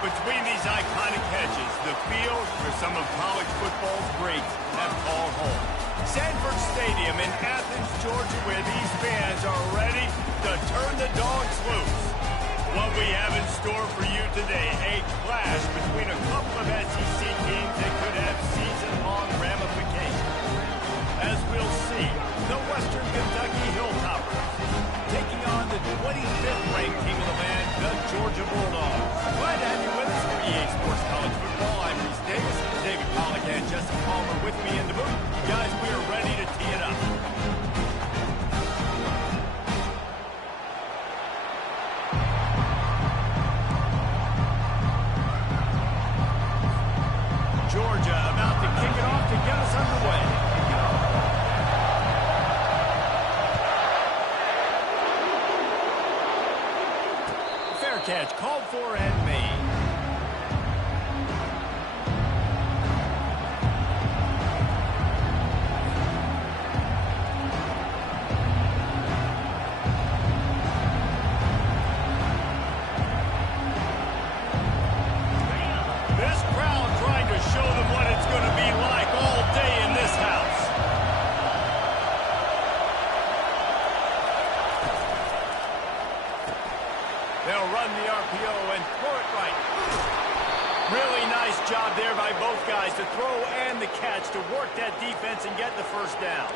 Between these iconic hedges, the field where some of college football's greats have called home. Sanford Stadium in Athens, Georgia, where these fans are ready to turn the dogs loose. What we have in store for you today, a clash between a couple of SEC teams that could have season-long ramifications. As we'll see, the Western Kentucky Hilltoppers taking on the 25th ranked team of the land, the Georgia Bulldogs. Glad to have you with us for EA Sports College Football. I'm Reese Davis, David Pollack, and Justin Palmer with me in the booth. Guys, we are ready to tee it up. Georgia about to kick it off to get us underway. Fair catch called for and made. This crowd trying to show them what it's going to be like all day in this house. They'll run the RPO and throw it right. Really nice job there by both guys to throw and the catch to work that defense and get the first down.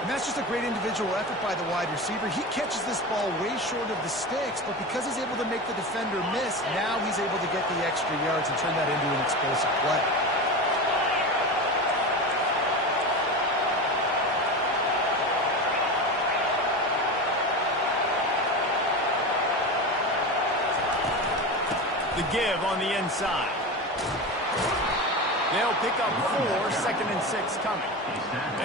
And that's just a great individual effort by the wide receiver. He catches this ball way short of the sticks, but because he's able to make the defender miss, now he's able to get the extra yards and turn that into an explosive play. The give on the inside. They'll pick up 4, 2nd and 6 coming.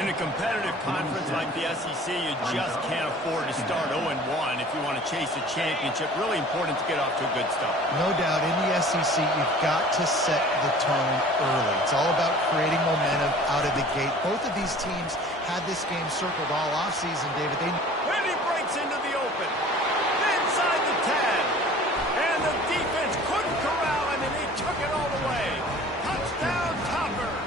In a competitive conference like the SEC, you just can't afford to start 0-1 if you want to chase a championship. Really important to get off to a good start. No doubt, in the SEC, you've got to set the tone early. It's all about creating momentum out of the gate. Both of these teams had this game circled all offseason, David. When he breaks into the open, inside the 10, and the defense couldn't corral him, and he took it all the way. Touchdown, Toppers.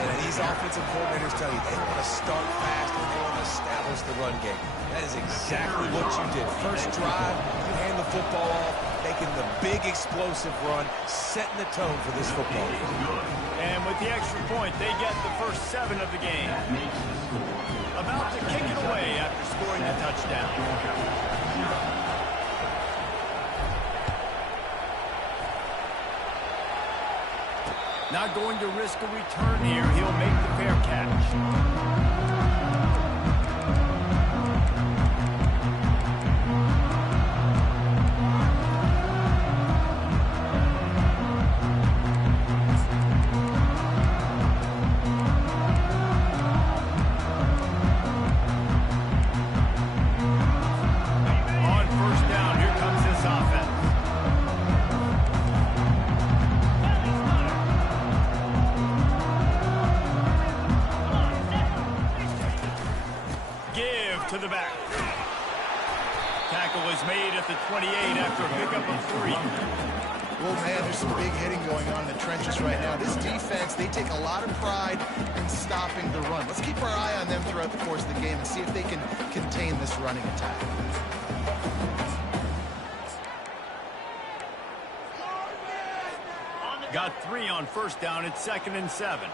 And these offensive coordinators tell you they want to start fast and they want to establish the run game. That is exactly what you did. First drive, you hand the football off, making the big explosive run, setting the tone for this football game. And with the extra point, they get the first 7 of the game. About to kick it away after scoring the touchdown. Not going to risk a return here. He'll make the fair catch. On first down, here comes this offense. To the back. Tackle was made at the 28 after a pickup of 3. Well, man, there's some big hitting going on in the trenches right now. This defense, they take a lot of pride in stopping the run. Let's keep our eye on them throughout the course of the game and see if they can contain this running attack. Got 3 on first down. It's 2nd and 7.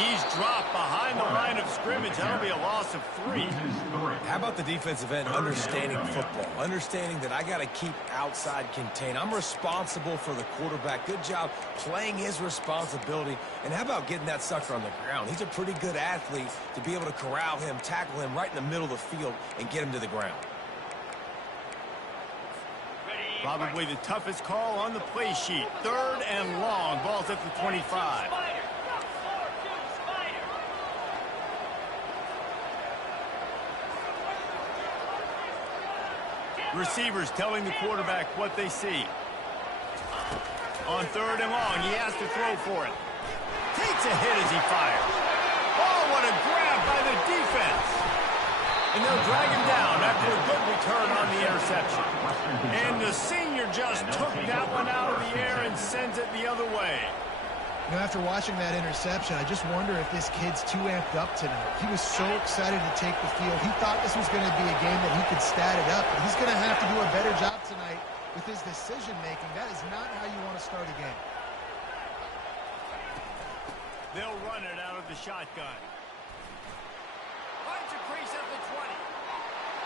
He's dropped behind the line of scrimmage. That'll be a loss of 3. How about the defensive end understanding football, understanding that I got to keep outside contain. I'm responsible for the quarterback. Good job playing his responsibility. And how about getting that sucker on the ground? He's a pretty good athlete to be able to corral him, tackle him right in the middle of the field, and get him to the ground. Probably the toughest call on the play sheet. 3rd and long. Ball's at the 25. Receivers telling the quarterback what they see. On 3rd and long, he has to throw for it. Takes a hit as he fires. Oh, what a grab by the defense. And they'll drag him down after a good return on the interception. And the senior just took that one out of the air and sends it the other way. You know, after watching that interception, I just wonder if this kid's too amped up tonight. He was so excited to take the field. He thought this was going to be a game that he could stat it up. But he's going to have to do a better job tonight with his decision-making. That is not how you want to start a game. They'll run it out of the shotgun. Finds a crease at the 20.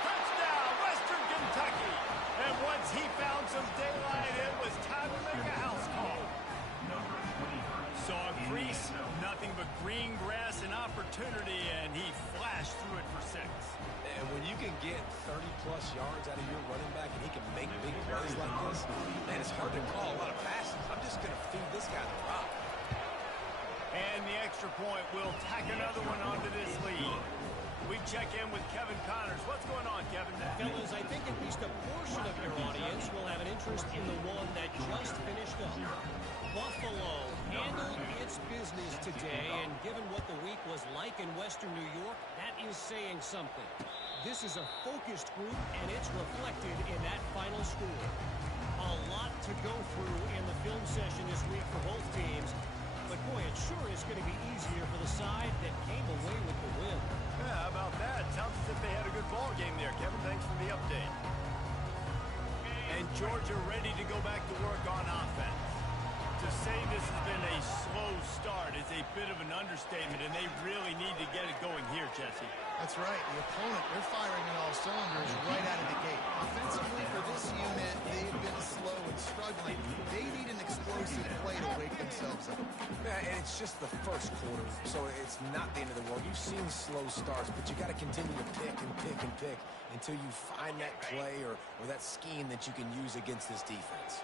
Touchdown, Western Kentucky. And once he found some daylight, it was time to make a house call. Saw a crease, nothing but green grass and opportunity, and he flashed through it for 6. And when you can get 30-plus yards out of your running back and he can make big plays like this, man, it's hard to call a lot of passes. I'm just going to feed this guy the rock. And the extra point will tack another one onto this lead. We check in with Kevin Connors. What's going on, Kevin? Fellas, I think at least a portion of your audience will have an interest in the one that just finished up. Buffalo handled its business today, and given what the week was like in Western New York, that is saying something. This is a focused group, and it's reflected in that final score. A lot to go through in the film session this week for both teams, but boy, it sure is going to be easier for the side that came away with the win. Yeah, how about that? Sounds as if they had a good ball game there, Kevin. Thanks for the update. And Georgia ready to go back to work on offense. To say this has been a slow start is a bit of an understatement, and they really need to get it going here, Jesse. That's right. The opponent, they're firing on all cylinders right out of the gate. Offensively, for this unit, they've been slow and struggling. They need an explosive play to wake themselves up. Yeah, and it's just the first quarter, so it's not the end of the world. You've seen slow starts, but you got to continue to pick and pick and pick until you find that play or that scheme that you can use against this defense.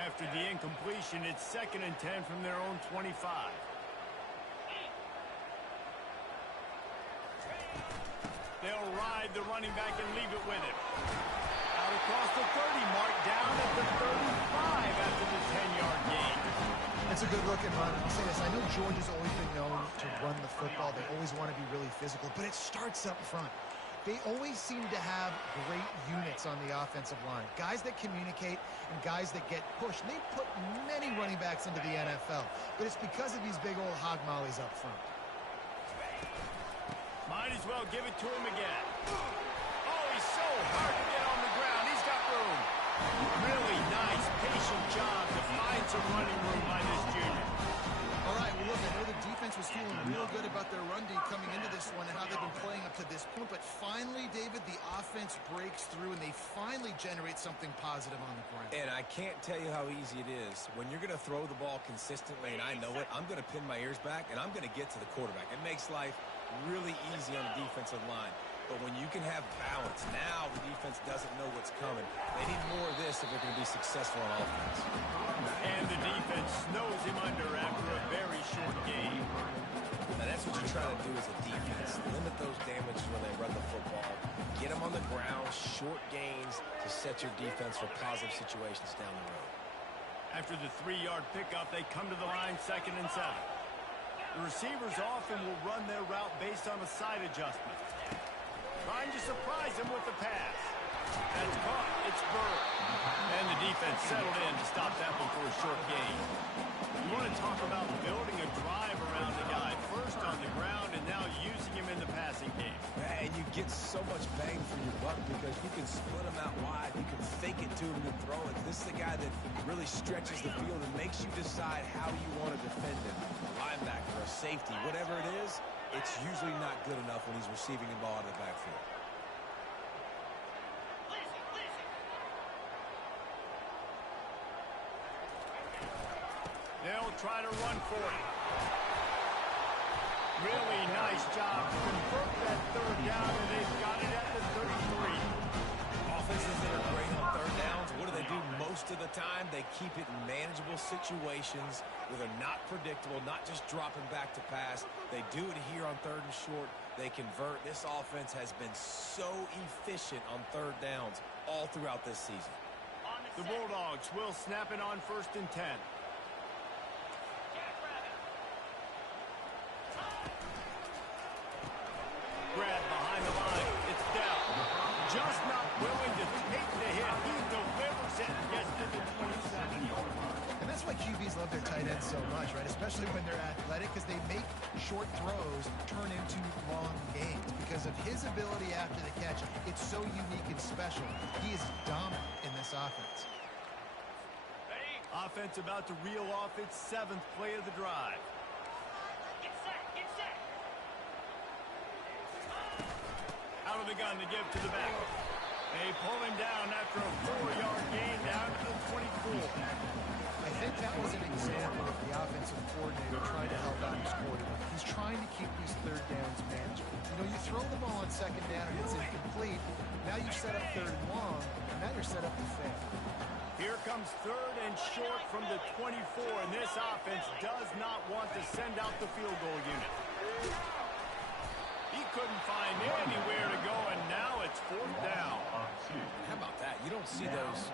After the incompletion, it's 2nd and 10 from their own 25. They'll ride the running back and leave it with him. Out across the 30, mark down at the 35 after the 10-yard gain. That's a good looking run. I'll say this. I know Georgia's always been known to run the football. They always want to be really physical, but it starts up front. They always seem to have great units on the offensive line. Guys that communicate and guys that get pushed. They put many running backs into the NFL, but it's because of these big old hog mollies up front. Might as well give it to him again. Oh, he's so hard to get on the ground. He's got room. Really nice, patient job to find some running room by this junior. All right, well, look, I know the defense was feeling real good about their run D coming into this one and how they've been playing up to this point, but finally, David, the offense breaks through and they finally generate something positive on the ground. And I can't tell you how easy it is. When you're going to throw the ball consistently, and I know it, I'm going to pin my ears back, and I'm going to get to the quarterback. It makes life really easy on the defensive line. But when you can have balance, now the defense doesn't know what's coming. They need more of this if they're going to be successful on offense. And the defense snows him under after a very short game. Now that's what you're trying to do as a defense. Limit those damages when they run the football. Get them on the ground, short gains to set your defense for positive situations down the road. After the 3-yard pickup, they come to the line 2nd and 7. The receivers often will run their route based on a side adjustment. Trying to surprise him with the pass. That's caught. It's Bird. And the defense settled in to stop that one for a short gain. You want to talk about building a drive around the guy. First on the ground and now using him in the passing game. And you get so much bang for your buck because you can split him out wide. You can fake it to him and throw it. This is the guy that really stretches the field and makes you decide how you want to defend him. A linebacker, a safety, whatever it is, it's usually not good enough when he's receiving the ball out of the backfield. They'll try to run for it. Really nice job to convert that third down, and they've got it at the 33. Offenses that are great on third downs, what do they do most of the time? They keep it in manageable situations where they're not predictable, not just dropping back to pass. They do it here on third and short. They convert. This offense has been so efficient on third downs all throughout this season. The Bulldogs will snap it on 1st and 10. Grab behind the line. It's down. Just not willing to take the hit. He delivers it and gets to the 27-yard line. And that's why QBs love their tight ends so much, right? Especially when they're athletic, because they make short throws turn into long gains. Because of his ability after the catch, it's so unique and special. He is dominant in this offense. Offense about to reel off its 7th play of the drive. Get set, get set. Out of the gun to give to the back. They pull him down after a 4-yard gain down to the 24. I think that was an example of the offensive coordinator trying to help out his quarterback. He's trying to keep these third downs manageable. You know, you throw the ball on 2nd down and it's incomplete. Now you set up 3rd and long, and now you're set up to fail. Here comes 3rd and short from the 24, and this offense does not want to send out the field goal unit. He couldn't find anywhere to go, and now it's 4th down. How about that? You don't see those,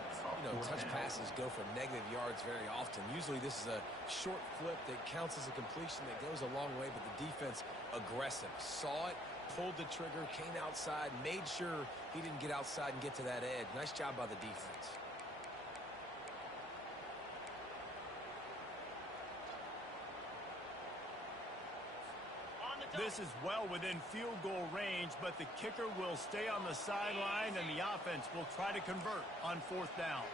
touch passes go for negative yards very often. Usually this is a short flip that counts as a completion that goes a long way, but the defense aggressive. Saw it, pulled the trigger, came outside, made sure he didn't get outside and get to that edge. Nice job by the defense. This is well within field goal range, but the kicker will stay on the sideline, and the offense will try to convert on 4th down.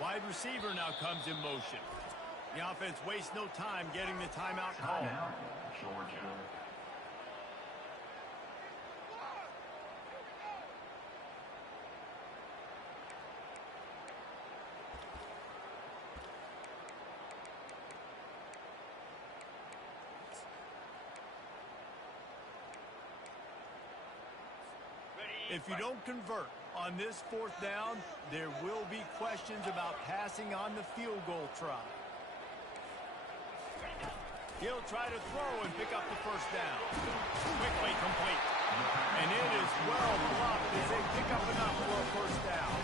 Wide receiver now comes in motion. The offense wastes no time getting the timeout called. Georgia. If you don't convert on this 4th down, there will be questions about passing on the field goal try. He'll try to throw and pick up the 1st down. Quickly complete. And it is well blocked as they pick up enough for a 1st down.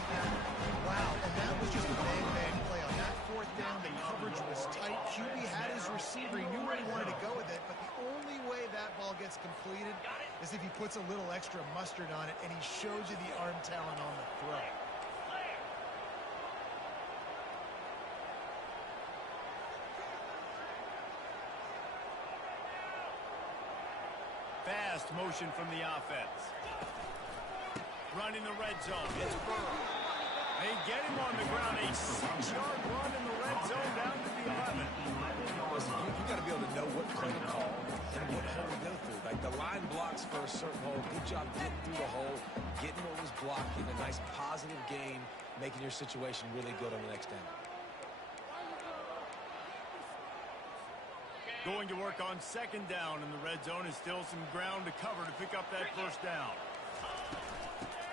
Wow, and that was just a bang-bang play. On that 4th down, the coverage was tight. QB had his receiver. He knew where he wanted to go with it, but the only way that ball gets completed is if he puts a little extra mustard on it, and he shows you the arm talent on the throw. Fast motion from the offense. Running the red zone. It's Burrow. They get him on the ground. A 6-yard run in the red zone down to the 11. Listen, you got to be able to know what play to call and what hole to go through. Like the line blocks for a certain hole. Good job getting through the hole, getting what was blocked, getting a nice positive gain, making your situation really good on the next down. Going to work on 2nd down in the red zone is still some ground to cover to pick up that 1st down.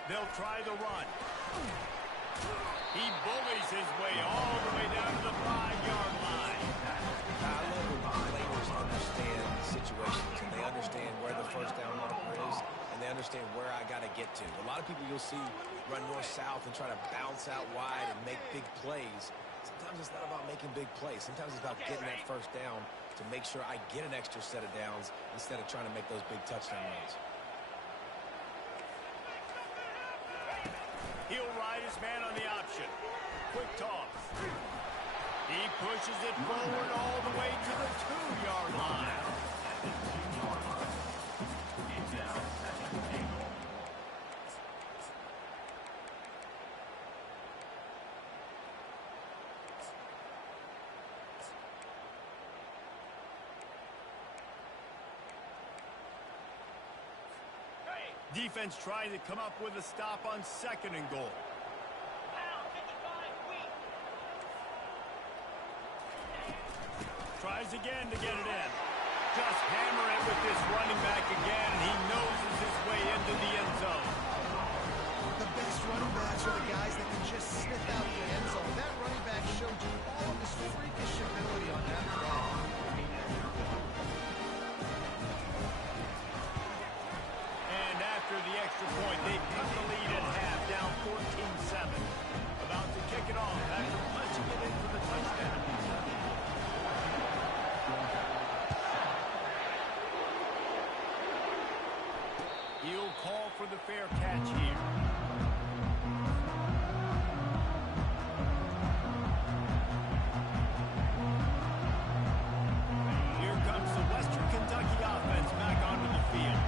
They'll try the run. He bullies his way all the way down to the 5-yard line. I love when players understand situations and they understand where the 1st down marker is and they understand where I got to get to. A lot of people you'll see run north-south and try to bounce out wide and make big plays. Sometimes it's not about making big plays. Sometimes it's about getting that first down to make sure I get an extra set of downs instead of trying to make those big touchdown runs. He'll ride his man on the option. Quick toss. He pushes it forward all the way to the 2-yard line. Defense trying to come up with a stop on 2nd and goal. Tries again to get it in. Just hammer it with this running back again, and he noses his way into the end zone. The best running backs are the guys that can just sniff out the end zone. That running back showed you all of his freakish ability on that drive. And after the extra point, they cut the lead at half, down 14-7. About to kick it off after punching it in for the touchdown. He'll call for the fair catch here. Here comes the Western Kentucky offense back onto the field.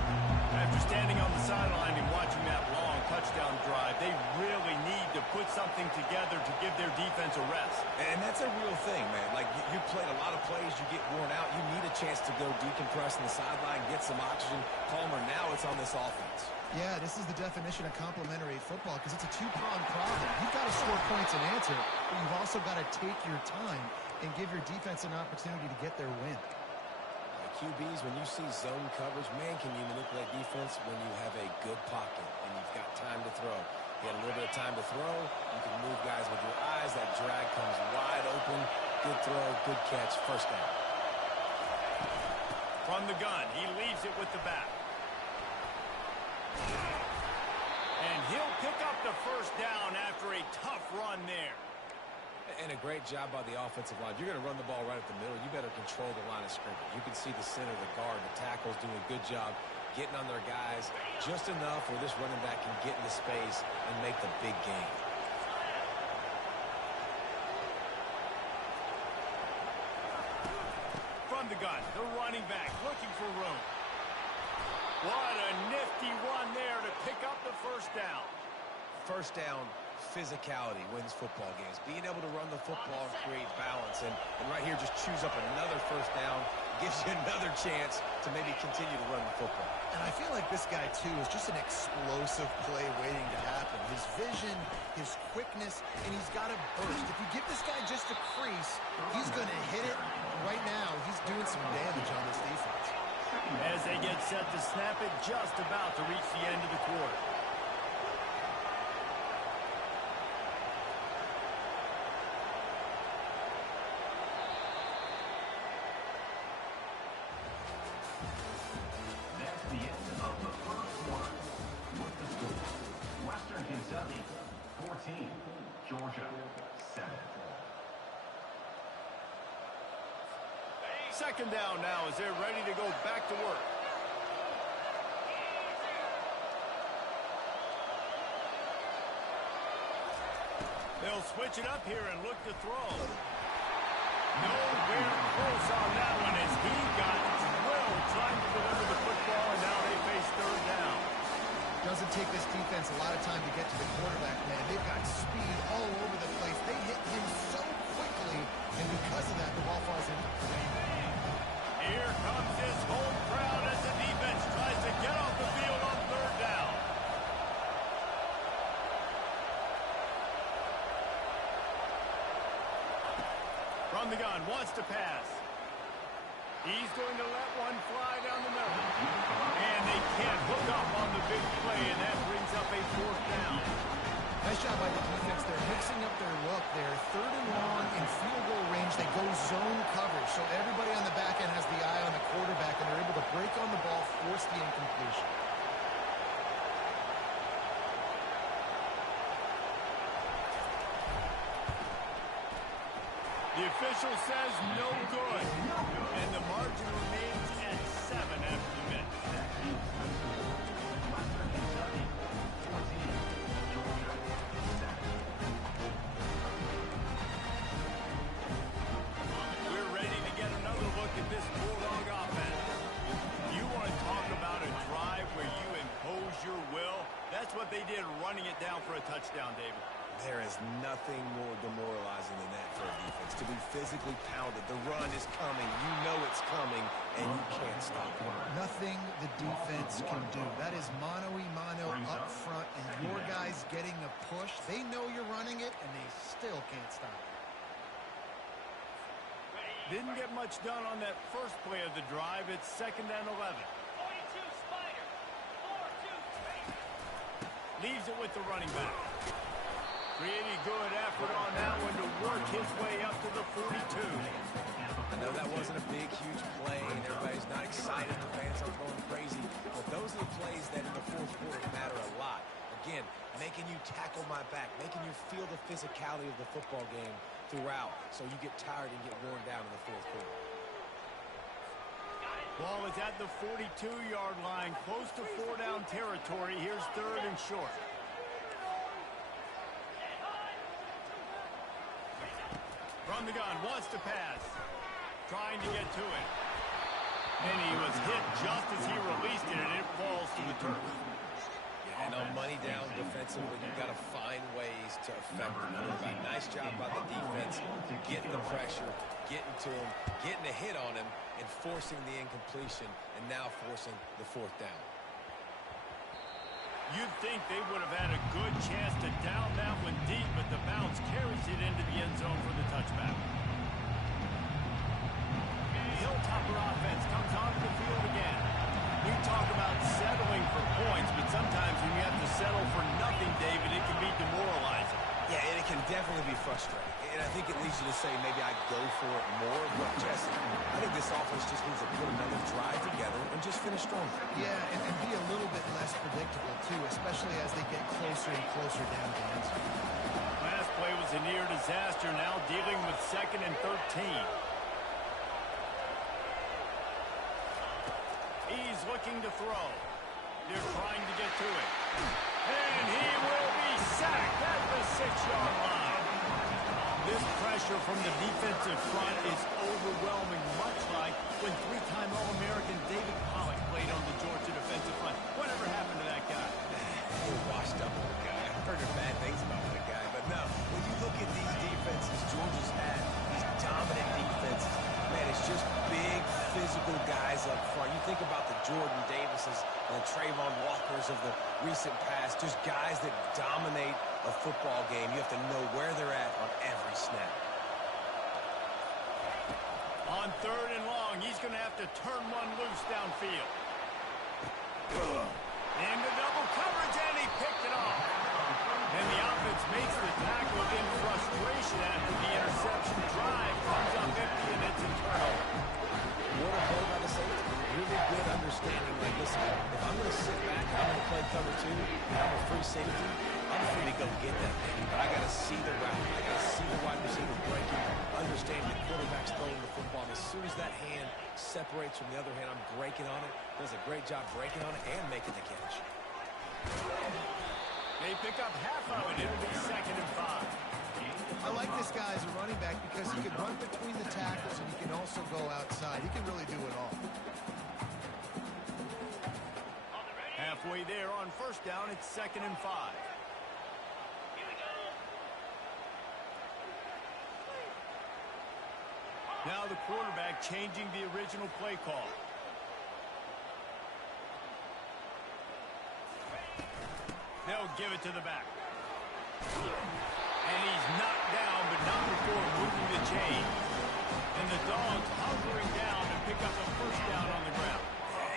After standing on the sideline and watching that long touchdown drive, they really need to put something together to give their defense a rest. And that's a real thing, man. Like, you played a lot of plays, you get worn out, you need a chance to go decompress on the sideline, get some oxygen. Calmer now, it's on this offense. Yeah, this is the definition of complementary football because it's a two-pronged problem. You've got to score points and answer, but you've also got to take your time and give your defense an opportunity to get their win. QBs, when you see zone coverage, man, can you manipulate defense when you have a good pocket and you've got time to throw. You got a little bit of time to throw. You can move guys with your eyes. That drag comes wide open. Good throw, good catch, first down. From the gun, he leaves it with the back. And he'll pick up the first down after a tough run there. And a great job by the offensive line. If you're going to run the ball right at the middle, you better control the line of scrimmage. You can see the center, the guard, the tackles doing a good job getting on their guys just enough where this running back can get into space and make the big game. From the gun, the running back looking for room. What a nifty run there to pick up the first down. First down, physicality wins football games. Being able to run the football and create balance. And right here, just choose up another first down. Gives you another chance to maybe continue to run the football. And I feel like this guy, too, is just an explosive play waiting to happen. His vision, his quickness, and he's got a burst. If you give this guy just a crease, he's going to hit it. Right now, he's doing some damage on this defense. As they get set to snap it, just about to reach the end of the quarter. That's the end of the first quarter. With the score, Western Kentucky 14, Georgia 7. Second down now as they're ready to go back to work. They'll switch it up here and look to throw. Nowhere close on that one as he got drilled trying to deliver the football, and now they face third down. Doesn't take this defense a lot of time to get to the quarterback, man. They've got speed all over the place. They hit him so quickly, and because of that, the ball falls incomplete. Here comes his home crowd as the defense tries to get off the field on third down. From the gun, wants to pass. He's going to let one fly down the middle. And they can't hook up on the big play, and that brings up a fourth down. Nice job by the defense. They're mixing up their look there. Third and long in field goal range. They go zone coverage. So everybody on the back end has the eye on the quarterback, and they're able to break on the ball, force the incompletion. The official says no good. And the margin remains at 7 after the minute. We're ready to get another look at this Bulldog offense. You want to talk about a drive where you impose your will? That's what they did, running it down for a touchdown, David. There is nothing more demoralizing than that for a defense. To be physically pounded. The run is coming. You know it's coming, and you can't stop it. Nothing the defense can do. That is mano-a-mano up front, and your guys getting a push. They know you're running it, and they still can't stop it. Didn't get much done on that first play of the drive. It's 2nd and 11. 42 Spider. 4-2-3. Leaves it with the running back. Pretty good effort on that one to work his way up to the 42. I know that wasn't a big, huge play, and everybody's not excited. The fans aren't going crazy. But those are the plays that in the fourth quarter matter a lot. Again, making you tackle my back, making you feel the physicality of the football game throughout, so you get tired and get worn down in the fourth quarter. Ball is at the 42-yard line, close to 4-down territory. Here's 3rd and short. From the gun, wants to pass. Trying to get to it. And he was hit just as he released it, and it falls to the turf. And on money down defensively, you've got to find ways to affect the quarterback. Nice job by the defense, getting the pressure, getting to him, getting a hit on him, and forcing the incompletion, and now forcing the 4th down. You'd think they would have had a good chance to down that one deep, but the bounce carries it into the end zone for the touchback. The Hilltopper offense comes onto the field again. We talk about settling for points, but sometimes when you have to settle for nothing, David, it can be demoralizing. Yeah, and it can definitely be frustrating. And I think it leads you to say maybe I'd go for it more. But, Jesse, I think this offense just needs to put another drive together and just finish strong. Yeah, and be a little bit less predictable, too, especially as they get closer and closer down to the end zone. Last play was a near disaster, now dealing with 2nd and 13. He's looking to throw. They're trying to get to it. And he will be sacked at the 6-yard line. This pressure from the defensive front is overwhelming, much like when 3-time All-American David Pollock played on the Georgia defensive front. Whatever happened to that guy? You're washed up on the guy. I've heard bad things about that guy. But no, when you look at these defenses Georgia's had, these dominant defenses, man, it's just big, physical guys up front. You think about the Jordan Davises and the Trayvon Walkers of the recent past, just guys that dominate a football game. You have to know where they're at on every snap. On 3rd and long, he's going to have to turn one loose downfield. Into double coverage, and he picked it off. And the offense makes the tackle in frustration after the interception. Drive comes up empty, and it's a turnover. What a play by the safety. Really good understanding. Like, listen, if I'm going to sit back and I'm going to play cover 2, and I'm a free safety, I'm free to go get that thing. But I got to see the route. I got to see the wide receiver breaking, understand the quarterback's throwing the football. As soon as that hand separates from the other hand, I'm breaking on it. Does a great job breaking on it and making the catch. They pick up half of it. It'll be 2nd and 5. I like this guy as a running back because he can run between the tackles and he can also go outside. He can really do it all. Halfway there on 1st down, it's 2nd and 5. Here we go. Now the quarterback changing the original play call. They'll give it to the back. And he's knocked down, but not before moving the chain. And the Dogs hunkering down to pick up a 1st down on the ground.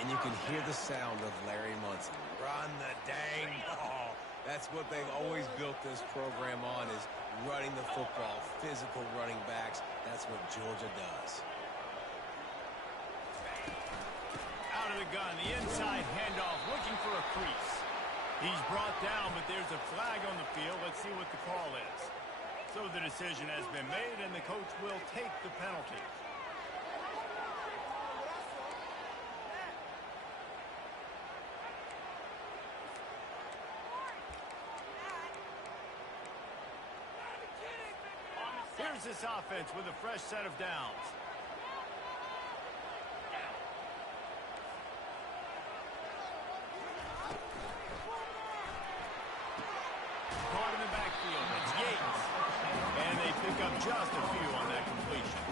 And you can hear the sound of Larry Munson. Run the dang ball. That's what they've always built this program on, is running the football, physical running backs. That's what Georgia does. Out of the gun, the inside handoff, looking for a crease. He's brought down, but there's a flag on the field. Let's see what the call is. So the decision has been made, and the coach will take the penalty. Here's this offense with a fresh set of downs. Caught in the backfield. It's Yates. And they pick up just a few on that completion.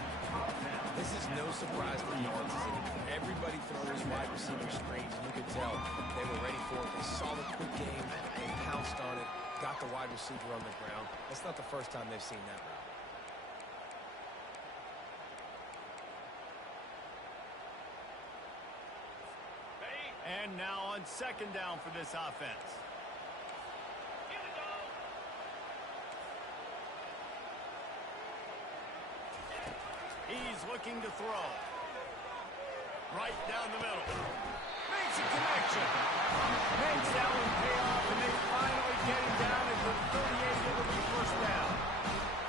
This is no surprise for the offense anymore. Everybody throws wide receiver screens, and you could tell they were ready for it. They saw the quick game, they pounced on it, got the wide receiver on the ground. That's not the first time they've seen that route. And now on second down for this offense. Here we go. He's looking to throw. Right down the middle. Makes a connection. Makes that one pay off, and they finally get him down at the 38. It'll be first down.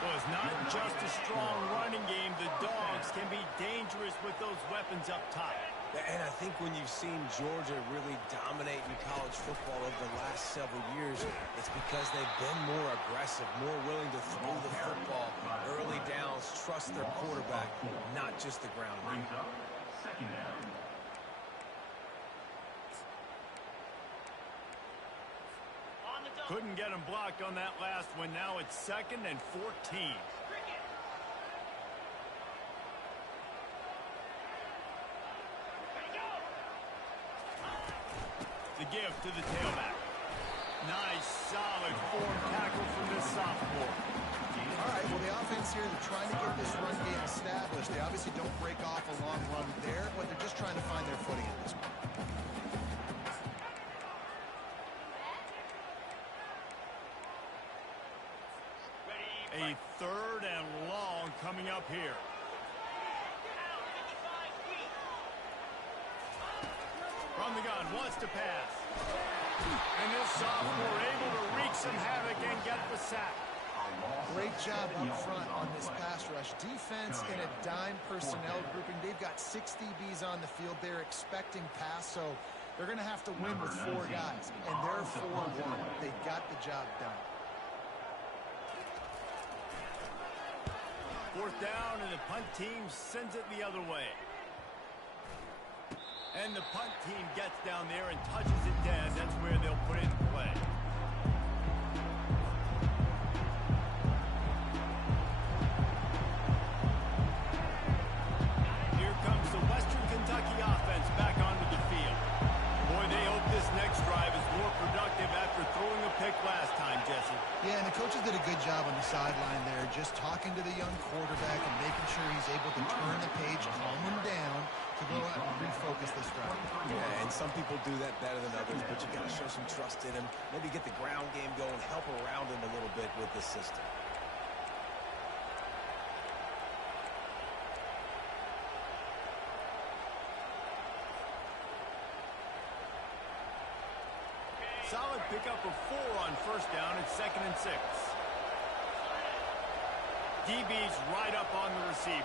Well, it's not just a strong running game. The Dogs can be dangerous with those weapons up top. And I think when you've seen Georgia really dominate in college football over the last several years, it's because they've been more aggressive, more willing to throw the football, early downs, trust their quarterback, not just the ground game. Brings up second down. On the double. Couldn't get him blocked on that last one. Now it's 2nd and 14. Cricket. Ready, go. The give to the tailback. Nice, solid form tackle from this sophomore. All right, well, the offense here, they're trying to get this run game established. They obviously don't break off a long run there, but they're just trying to find their footing at this point. A 3rd and long coming up here. Out 55 feet. From the gun, wants to pass. And this sophomore able to wreak some havoc and get the sack. Great job up front on this pass rush. Defense in a dime personnel grouping. They've got 6 DBs on the field. They're expecting pass, so they're going to have to win with 4 guys. And they're 4-1. They got the job done. 4th down, and the punt team sends it the other way. And the punt team gets down there and touches it dead. That's where they'll put it in play. Here comes the Western Kentucky offense back onto the field. Boy, they hope this next drive is more productive after throwing a pick last time, Jesse. Yeah, and the coaches did a good job on the sideline there, just talking to the young quarterback and making sure he's able to turn the page, calm him down, to go out and refocus this drive. Yeah, and some people do that better than others, but you got to show some trust in him, maybe get the ground game going, help around him a little bit with this system. Solid pickup of 4 on first down. It's 2nd and 6. DB's right up on the receivers.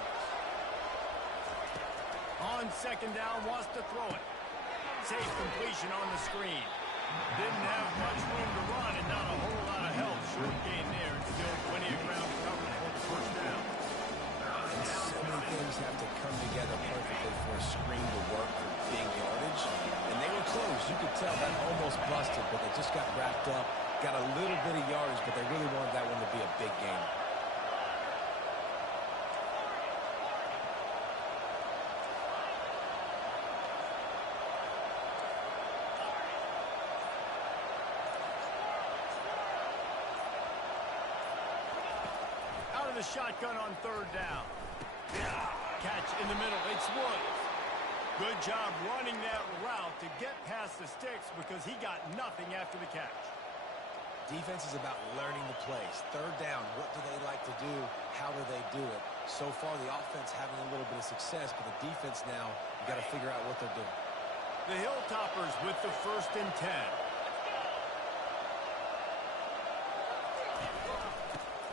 On 2nd down, wants to throw it. Safe completion on the screen. Didn't have much room to run and not a whole lot of help. Short gain there and still plenty of ground to cover for the first down. So many things have to come together perfectly for a screen to work for big yardage. And they were close. You could tell that almost busted, but they just got wrapped up, got a little bit of yardage, but they really wanted that one to be a big game. Out of the shotgun on 3rd down. Catch in the middle. It's Woods. Good job running that route to get past the sticks because he got nothing after the catch. Defense is about learning the plays. 3rd down, what do they like to do? How do they do it? So far, the offense having a little bit of success, but the defense now, you got to figure out what they're doing. The Hilltoppers with the 1st and 10.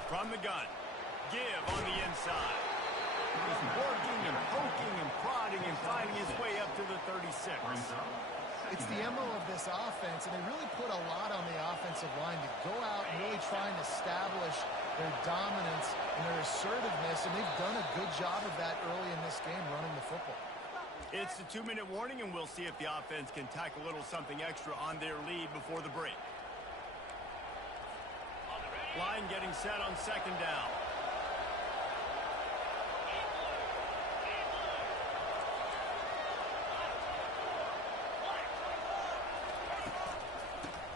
From the gun. Give on the inside. He's working and poking and prodding and finding his way up to the 36. It's the MO of this offense, and they really put a lot on the offensive line to go out and really try and establish their dominance and their assertiveness, and they've done a good job of that early in this game running the football. It's the 2-minute warning, and we'll see if the offense can tack a little something extra on their lead before the break. Line getting set on second down.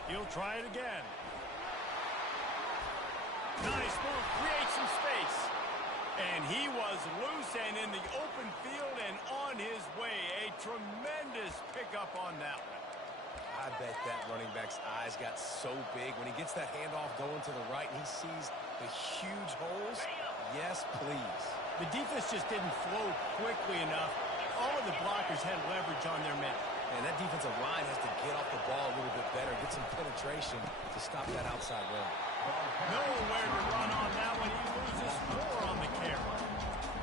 He'll try it again. Nice move, creates some space. And he was loose and in the open field and on his way. A tremendous pickup on that one. I bet that running back's eyes got so big when he gets that handoff going to the right and he sees the huge holes. Yes, please. The defense just didn't flow quickly enough. All of the blockers had leverage on their men. And that defensive line has to get off the ball a little bit better, get some penetration to stop that outside run. Nowhere to run on that one. He loses 4 on the carry.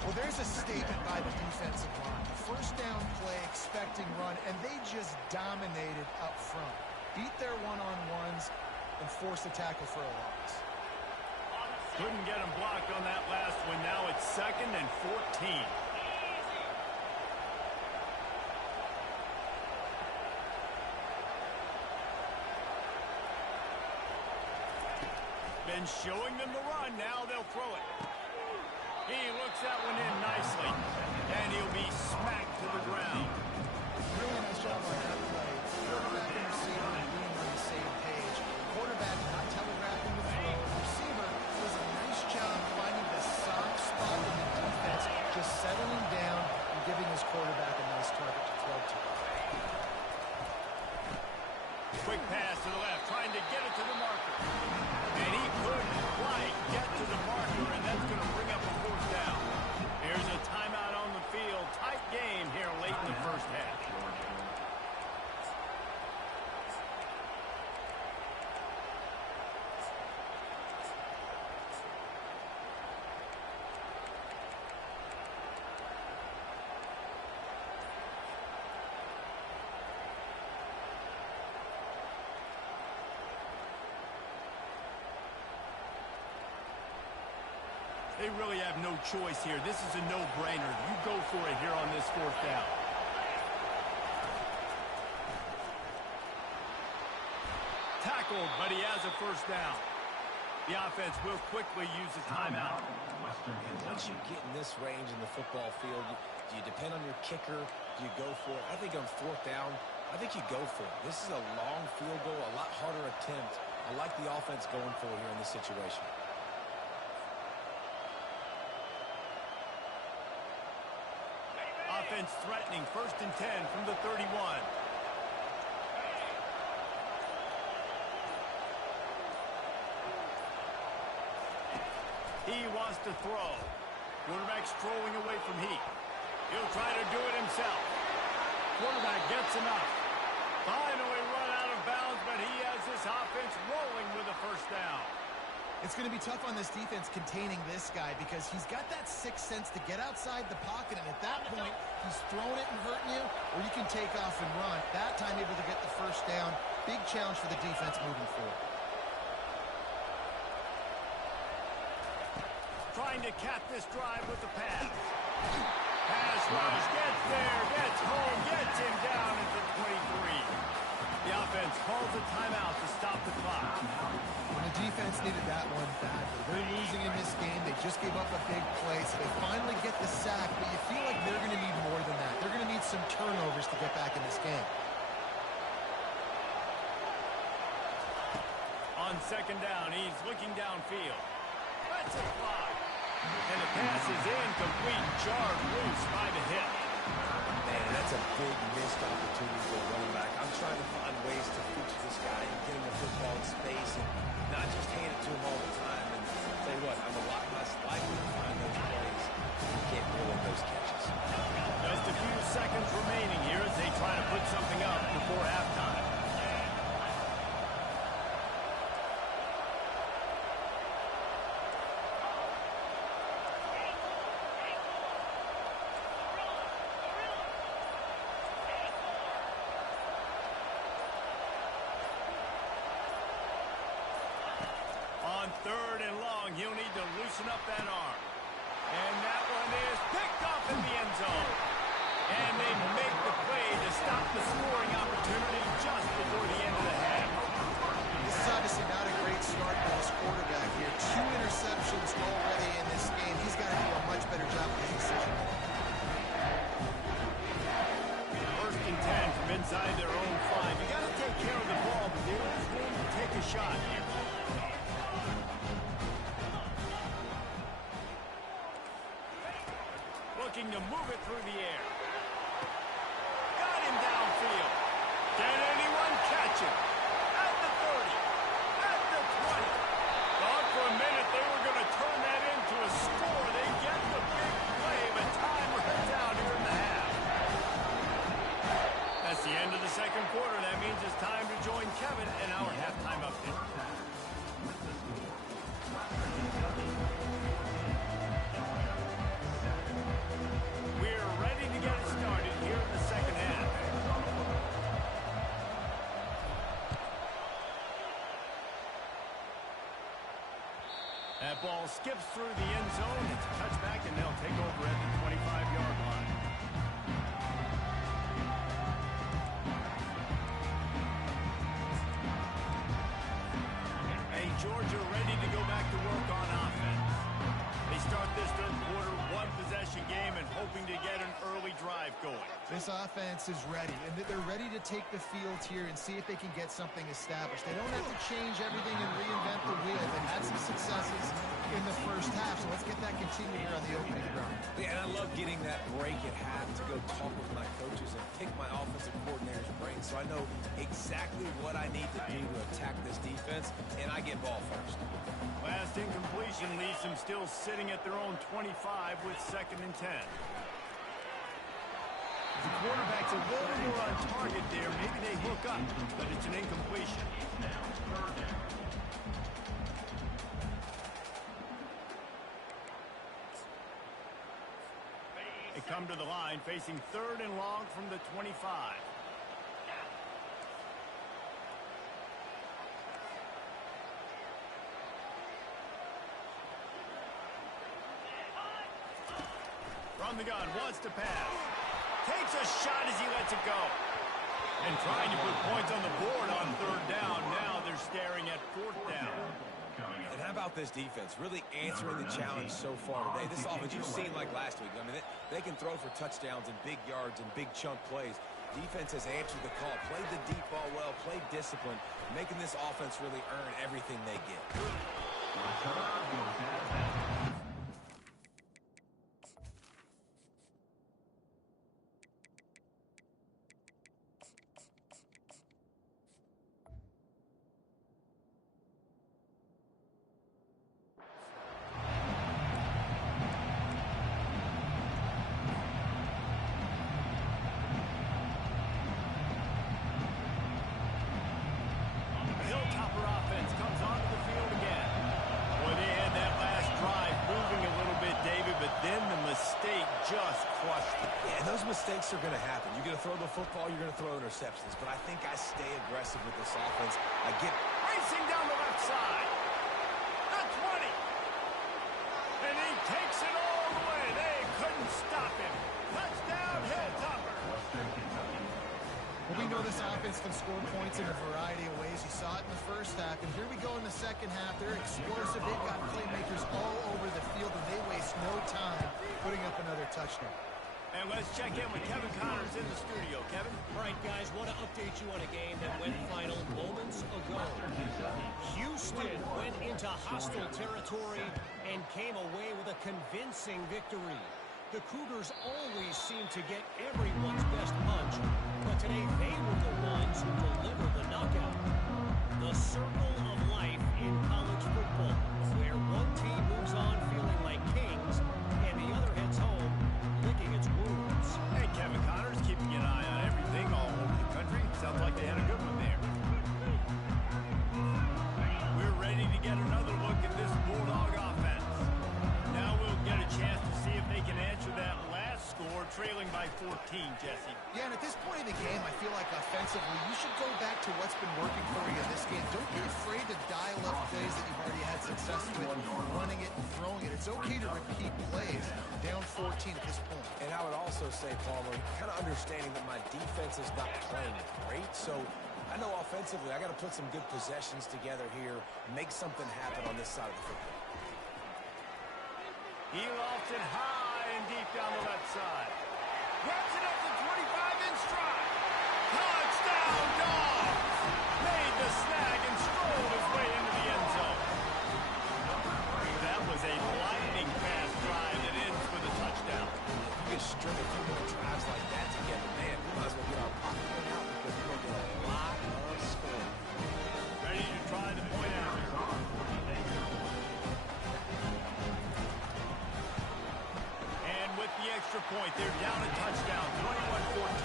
Well, there's a statement by the defensive line. First down play, expecting run, and they just dominated up front. Beat their one-on-ones and forced a tackle for a loss. Couldn't get him blocked on that last one. Now it's 2nd and 14. Been showing them the run. Now they'll throw it. He looks that one in nicely. And he'll be smacked to the ground. Really nice job on that play. Quarterback and receiver being on the same page. Quarterback not telegraphing the throw. Receiver does a nice job finding the soft spot in the defense, just settling down and giving his quarterback a nice target to throw to. Quick pass to the left, trying to get it to the marker. And he couldn't quite get to the marker, and that's going to bring up a 4th down. Here's a timeout on the field. Tight game here late in the first half. They really have no choice here. This is a no-brainer. You go for it here on this 4th down. Tackled, but he has a first down. The offense will quickly use a timeout. Once you get in this range in the football field, do you depend on your kicker? Do you go for it? I think on 4th down, I think you go for it. This is a long field goal, a lot harder attempt. I like the offense going for it here in this situation. Offense threatening 1st and 10 from the 31. He wants to throw. Quarterback strolling away from Heat. He'll try to do it himself. Quarterback gets enough. Finally run out of bounds, but he has this offense rolling with a first down. It's going to be tough on this defense containing this guy because he's got that sixth sense to get outside the pocket, and at that point, he's throwing it and hurting you, or you can take off and run. That time, able to get the first down. Big challenge for the defense moving forward. Trying to cap this drive with the pass. Pass rush, gets there, gets home, gets him down at the 23. The offense calls a timeout to stop the clock. When the defense needed that one badly. They're losing in this game. They just gave up a big play, so they finally get the sack, but you feel like they're going to need more than that. They're going to need some turnovers to get back in this game. On second down, he's looking downfield. That's a block. And the pass is incomplete, jarred loose by the hip. Man, that's a big missed opportunity for a running back. I'm trying to find ways to feature this guy and get him the football in space and not just hand it to him all the time. And I'll tell you what, I'm a lot less likely to find those plays. You can't reel in those catches. Just a few seconds remaining here as they try to put something up before halftime. long, he'll need to loosen up that arm. And that one is picked off in the end zone. And they make the play to stop the scoring opportunity just before the end of the half. This is obviously not a great start for this quarterback here. 2 interceptions already in this game. He's got to do a much better job with his decision. First and 10 from inside their own 5. You got to take care of the ball, but there is room to take a shot here. Looking to move it through the air. Got him downfield. Can anyone catch him? At the 30. At the 20. Thought for a minute they were going to turn that into a score. They get the big play, but time runs out here in the half. That's the end of the second quarter. That means it's time to join Kevin in our halftime update. We're ready to get it started here in the second half. That ball skips through the end zone. It's a touchback, and they'll take over at the 25-yard line. Hey, Georgia ready to go back to work on offense. They start this third quarter one-possession game and hoping to get an early drive going. This offense is ready, and they're ready to take the field here and see if they can get something established. They don't have to change everything and reinvent the wheel. They've had some successes in the first half, so let's get that continued here on the opening drive. Yeah, and I love getting that break at half to go talk with my coaches and pick my offensive coordinator's brain so I know exactly what I need to do to attack this defense, and I get ball first. Last incompletion leaves them still sitting at their own 25 with 2nd and 10. The quarterback's a little more on target there. Maybe they hook up, but it's an incompletion. They come to the line facing 3rd and long from the 25. From the gun, wants to pass. Takes a shot as he lets it go. And trying to put points on the board on 3rd down. Now they're staring at 4th down. And how about this defense? Really answering the challenge so far today. This offense, you've seen like last week. I mean, they can throw for touchdowns and big yards and big chunk plays. Defense has answered the call, played the deep ball well, played discipline, making this offense really earn everything they get. Hilltopper offense comes onto the field again. Boy, they had that last drive moving a little bit, David, but then the mistake just crushed it. Yeah, and those mistakes are going to happen. You're going to throw the football, you're going to throw interceptions. But I think I stay aggressive with this offense. I get racing down the left side. The 20. And he takes it all the way. They couldn't stop him. Touchdown, Hilltopper. Well, we know this offense can score points in a variety of ways. You saw it in the first half, and here we go in the second half. They're explosive. They've got playmakers all over the field, and they waste no time putting up another touchdown. And let's check in with Kevin Connors in the studio. Kevin? All right, guys, want to update you on a game that went final moments ago. Houston went into hostile territory and came away with a convincing victory. The Cougars always seem to get everyone's best punch, but today they were the ones who delivered the knockout. The circle of life in college football, where one team moves on feeling like kings and the other heads home licking its wounds. Hey, Kevin Connors, keeping an eye on everything all over the country. Sounds like they had a good one there. We're ready to get another look at this Bulldog offense. Now we'll get a chance to see if they can answer that last score. trailing by 14, Jesse. Yeah, and at this point in the game, I feel like offensively, you should go back to what's been working for you in this game. Don't be afraid to dial up plays that you've already had success with, running it and throwing it. It's okay to repeat plays down 14 at this point. And I would also say, Palmer, kind of understanding that my defense is not playing great, so I know offensively I got to put some good possessions together here, make something happen on this side of the football. He lofts it high and deep down the left side. Grabs it up to 25 in stride. Touchdown, Dogs! Made the snag and strolled his way into the end zone. That was a lightning fast drive that ends with a touchdown. If you get string a few more drives like that together, man, we might as well get our popcorn out because we're going to get a lot of scoring. Ready to try the point after. And with the extra point, they're down a touchdown, 21-14.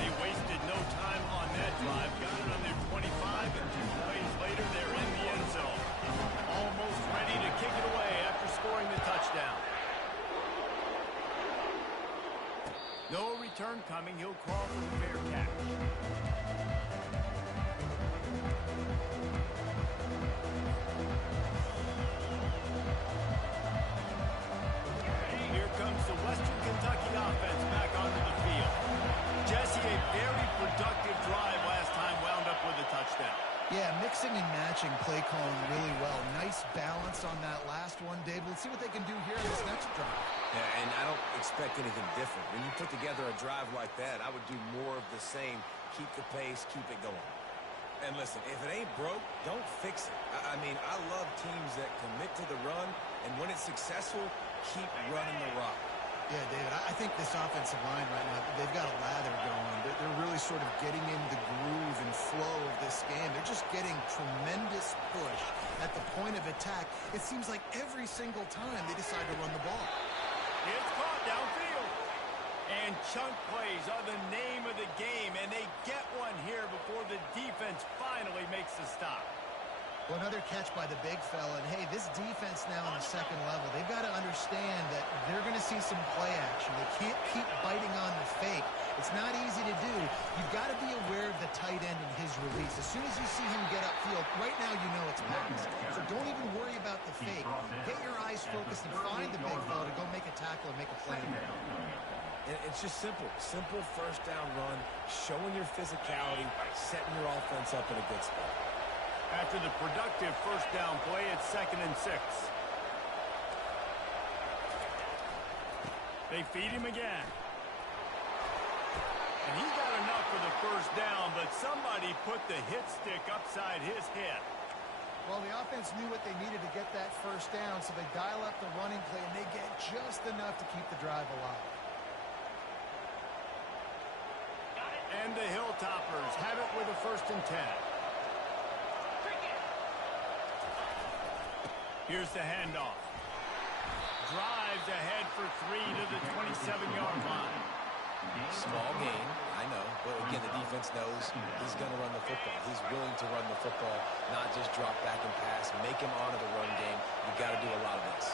They wasted no time on that drive. Got it on their 25, and 2 plays later, they're in the end zone. Almost ready to kick it away after scoring the touchdown. No return coming. He'll call for the fair catch. Here comes the Western Kentucky offense back onto the field. Jesse, a very productive drive last time, wound up with a touchdown. Yeah, mixing and matching play calling really well. Nice balance on that last one, Dave. Let's see what they can do here in this next drive. Yeah, and I don't expect anything different. When you put together a drive like that, I would do more of the same. Keep the pace, keep it going. And listen, if it ain't broke, don't fix it. I mean, I love teams that commit to the run, and when it's successful, keep running the rock. Yeah, David, I think this offensive line right now, they've got a lather going. They're really sort of getting in the groove and flow of this game. They're just getting tremendous push at the point of attack. It seems like every single time they decide to run the ball. It's caught downfield. And chunk plays are the name of the game, and they get one here before the defense finally makes the stop. Well, another catch by the big fella. And, hey, this defense now on the second level, they've got to understand that they're going to see some play action. They can't keep biting on the fake. It's not easy to do. You've got to be aware of the tight end and his release. As soon as you see him get upfield, right now you know it's pass. So don't even worry about the fake. Get your eyes focused and find the big fella to go make a tackle and make a play. And it's just simple. Simple first down run, showing your physicality, setting your offense up in a good spot. After the productive first down play, it's 2nd and 6. They feed him again. And he got enough for the first down, but somebody put the hit stick upside his head. Well, the offense knew what they needed to get that first down, so they dial up the running play, and they get just enough to keep the drive alive. And the Hilltoppers have it with a 1st and 10. Here's the handoff. Drives ahead for 3 to the 27-yard line. Small gain, I know, but again, the defense knows he's going to run the football. He's willing to run the football, not just drop back and pass, make him honor the run game. You've got to do a lot of this.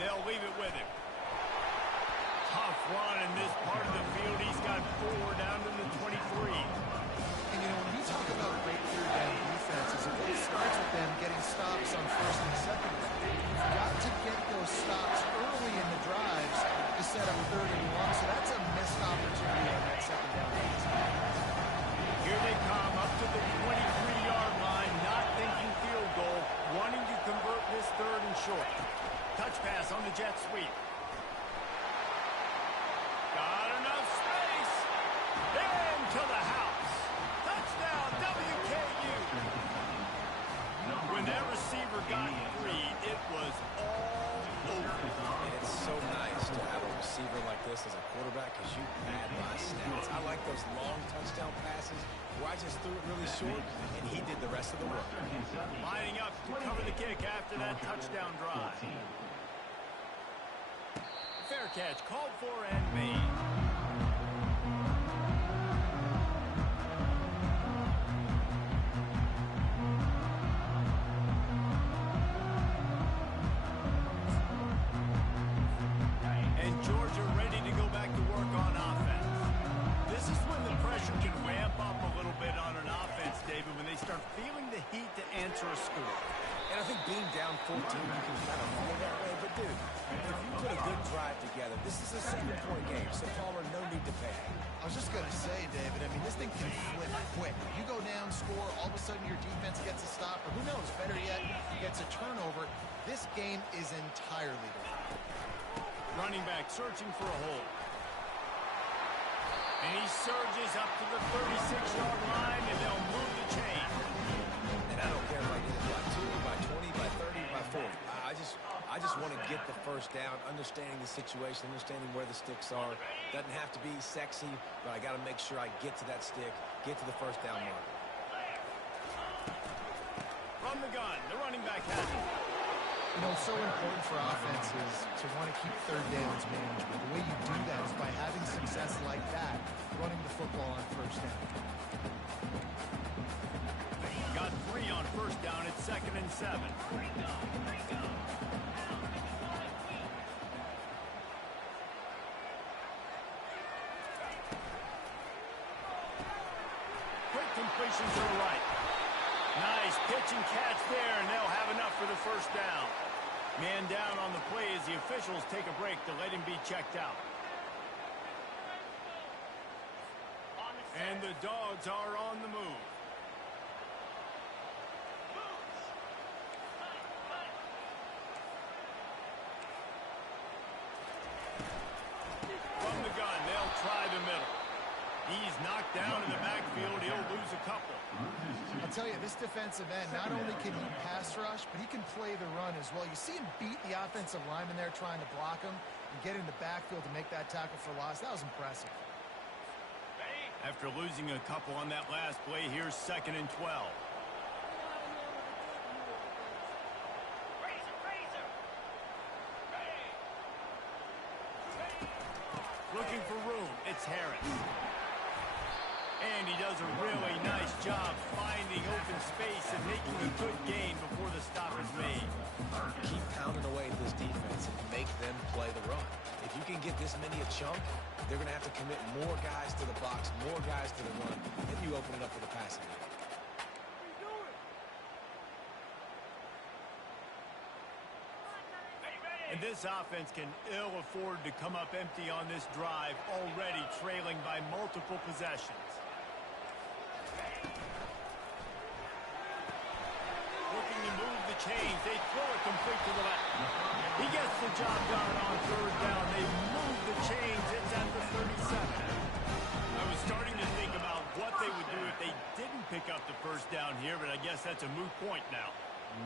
They'll leave it with him. Tough run in this part of the field. He's got 4 down to the 23. And, you know, when you talk about great third down defenses, it really starts with them getting stops on 1st and 2nd. You've got to get those stops early in the drives to set up 3rd and 1. So that's a missed opportunity on that 2nd down. Here they come up to the 23-yard line, not thinking field goal, wanting to convert this 3rd and short. Touch pass on the jet sweep. Got enough space. Into the house. Touchdown, WKU. When that receiver got free, it was all over. And it's so nice to have a receiver like this as a quarterback because you pad my stats. I like those long touchdown passes where I just threw it really short and he did the rest of the work. Lining up to cover the kick after that touchdown drive. Fair catch called for and made. Georgia ready to go back to work on offense. This is when the pressure can ramp up a little bit on an offense, David, when they start feeling the heat to answer a score. And I think being down 14, you can kind of feel that way. But, dude, if you put a good drive together, this is a single-point game, so Palmer, no need to panic. I was just going to say, David, I mean, this thing can flip quick. You go down, score, all of a sudden your defense gets a stop, or who knows, better yet, gets a turnover. This game is entirely different. Running back searching for a hole. And he surges up to the 36-yard line, and they'll move the chain. And I don't care if I get it by 2, by 20, by 30, by 40. I just want to get the first down, understanding the situation, understanding where the sticks are. Doesn't have to be sexy, but I got to make sure I get to that stick, get to the first down mark. From the gun, the running back has it. You know, it's so important for offenses to want to keep third downs manageable. The way you do that is by having success like that, running the football on first down. Got 3 on first down. It's 2nd and 7. Quick completion to the right. Nice pitch and catch there, and they'll have enough for the first down. Man down on the play as the officials take a break to let him be checked out. And the Dogs are on the move. From the gun, they'll try the middle. He's knocked down in the backfield. He'll lose a couple. I'll tell you, this defensive end, not only can he pass rush, but he can play the run as well. You see him beat the offensive lineman there trying to block him and get in the backfield to make that tackle for loss. That was impressive. After losing a couple on that last play, here's 2nd and 12. Looking for room. It's Harris. And he does a really nice job finding open space and making a good gain before the stop is made. Keep pounding away at this defense and make them play the run. If you can get this many a chunk, they're going to have to commit more guys to the box, more guys to the run, then you open it up for the passing game. And this offense can ill afford to come up empty on this drive, already trailing by multiple possessions. Looking to move the chains. They throw it complete to the left. He gets the job done on 3rd down. They move the chains. It's at the 37. I was starting to think about what they would do if they didn't pick up the first down here, but I guess that's a moot point now.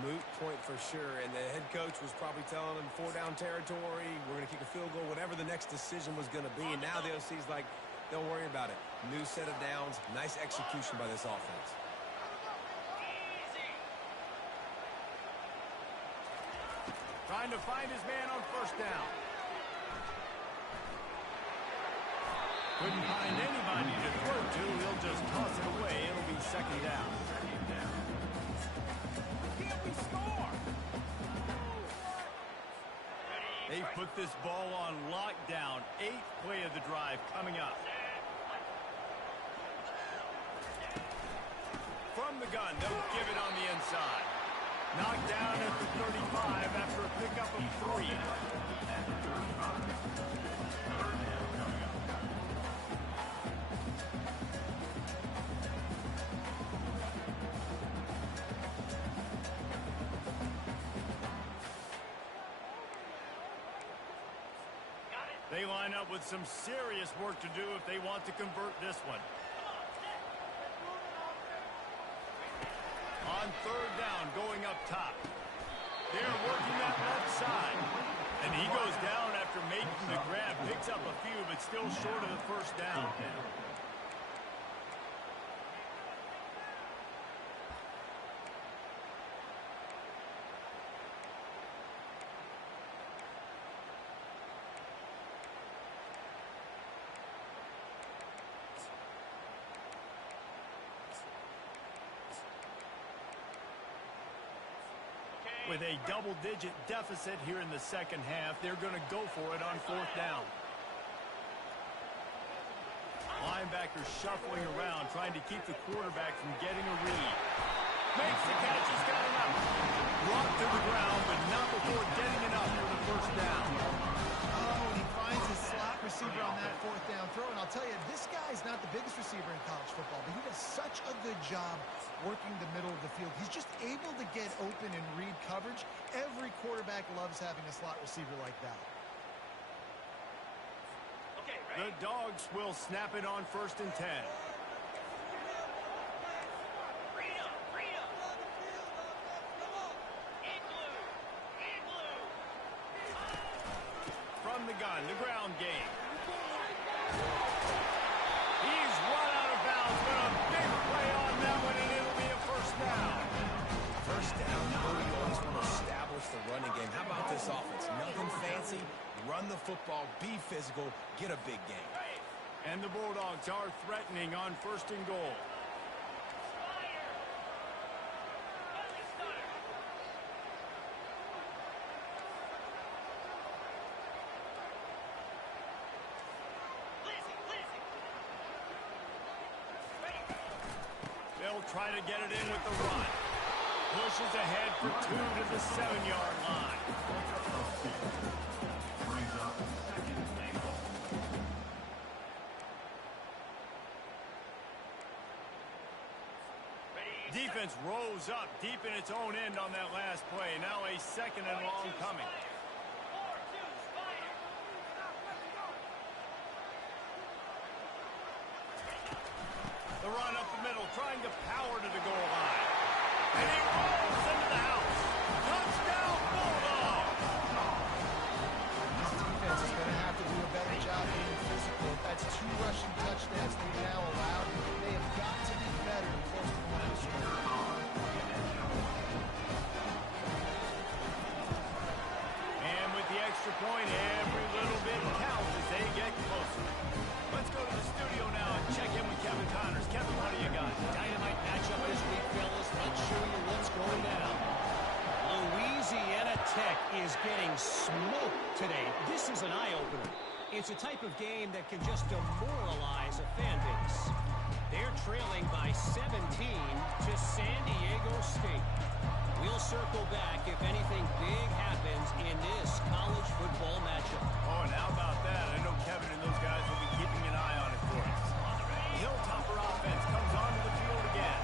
Moot point for sure, and the head coach was probably telling them 4-down territory, we're going to kick a field goal, whatever the next decision was going to be, and now the OC's like, don't worry about it. New set of downs, nice execution by this offense. Trying to find his man on first down. Couldn't find anybody to throw to. He'll just toss it away. It'll be 2nd down. They've put this ball on lockdown. 8th play of the drive coming up. From the gun, they'll give it on the inside. Knocked down at the 35 after a pickup of 3. They line up with some serious work to do if they want to convert this one. On 3rd down, going up top. They're working that left side. And he goes down after making the grab. Picks up a few, but still short of the first down. With a double-digit deficit here in the second half, they're going to go for it on fourth down. Linebacker shuffling around, trying to keep the quarterback from getting a read. Makes the catch, he's got it up. Brought to the ground, but not before getting enough for the first down. Oh, and he finds his slot receiver on that fourth down throw. And I'll tell you, this guy's not the biggest receiver in college football, but he does such a good job working the middle of the field. He's just able to get open and read coverage. Every quarterback loves having a slot receiver like that. Okay, The ready? Dogs will snap it on 1st and 10. Freedom, freedom. Igloo, igloo. From the gun, the ground game. He's run out of bounds, but a big play on that one, and it'll be a first down. First down, you always want to establish the running game. How about this offense? Nothing fancy. Run the football, be physical, get a big game. And the Bulldogs are threatening on 1st and goal. Fire. Belly stunner. Lizzie, Lizzie. Ready? They'll try to get it in with the run. Pushes ahead for 2 to the 7-yard line. Brings up second and goal. Ready? Defense rose up deep in its own end on that last play. Now a 2nd and long coming. 4-2, Spider. The run up the middle, trying to power to the goal line. And he rolls into the house. Touchdown, Bulldogs! This defense is going to have to do a better job being physical. That's 2 rushing touchdowns they've now allowed. They have got to be better in close to the line of scrimmage. And with the extra point, every little bit counts as they get closer. Let's go to the studio now and check in with Kevin Connors. Kevin, what do you got? Dynamite matchup this week, fellas. Not sure what's going down. Louisiana Tech is getting smoked today. This is an eye-opener. It's a type of game that can just demoralize a fan base. They're trailing by 17 to San Diego State. We'll circle back if anything big happens in this college football matchup. Oh, and how about that? I know Kevin and those guys will be keeping an eye on it for us. The Hilltopper offense comes onto the field again.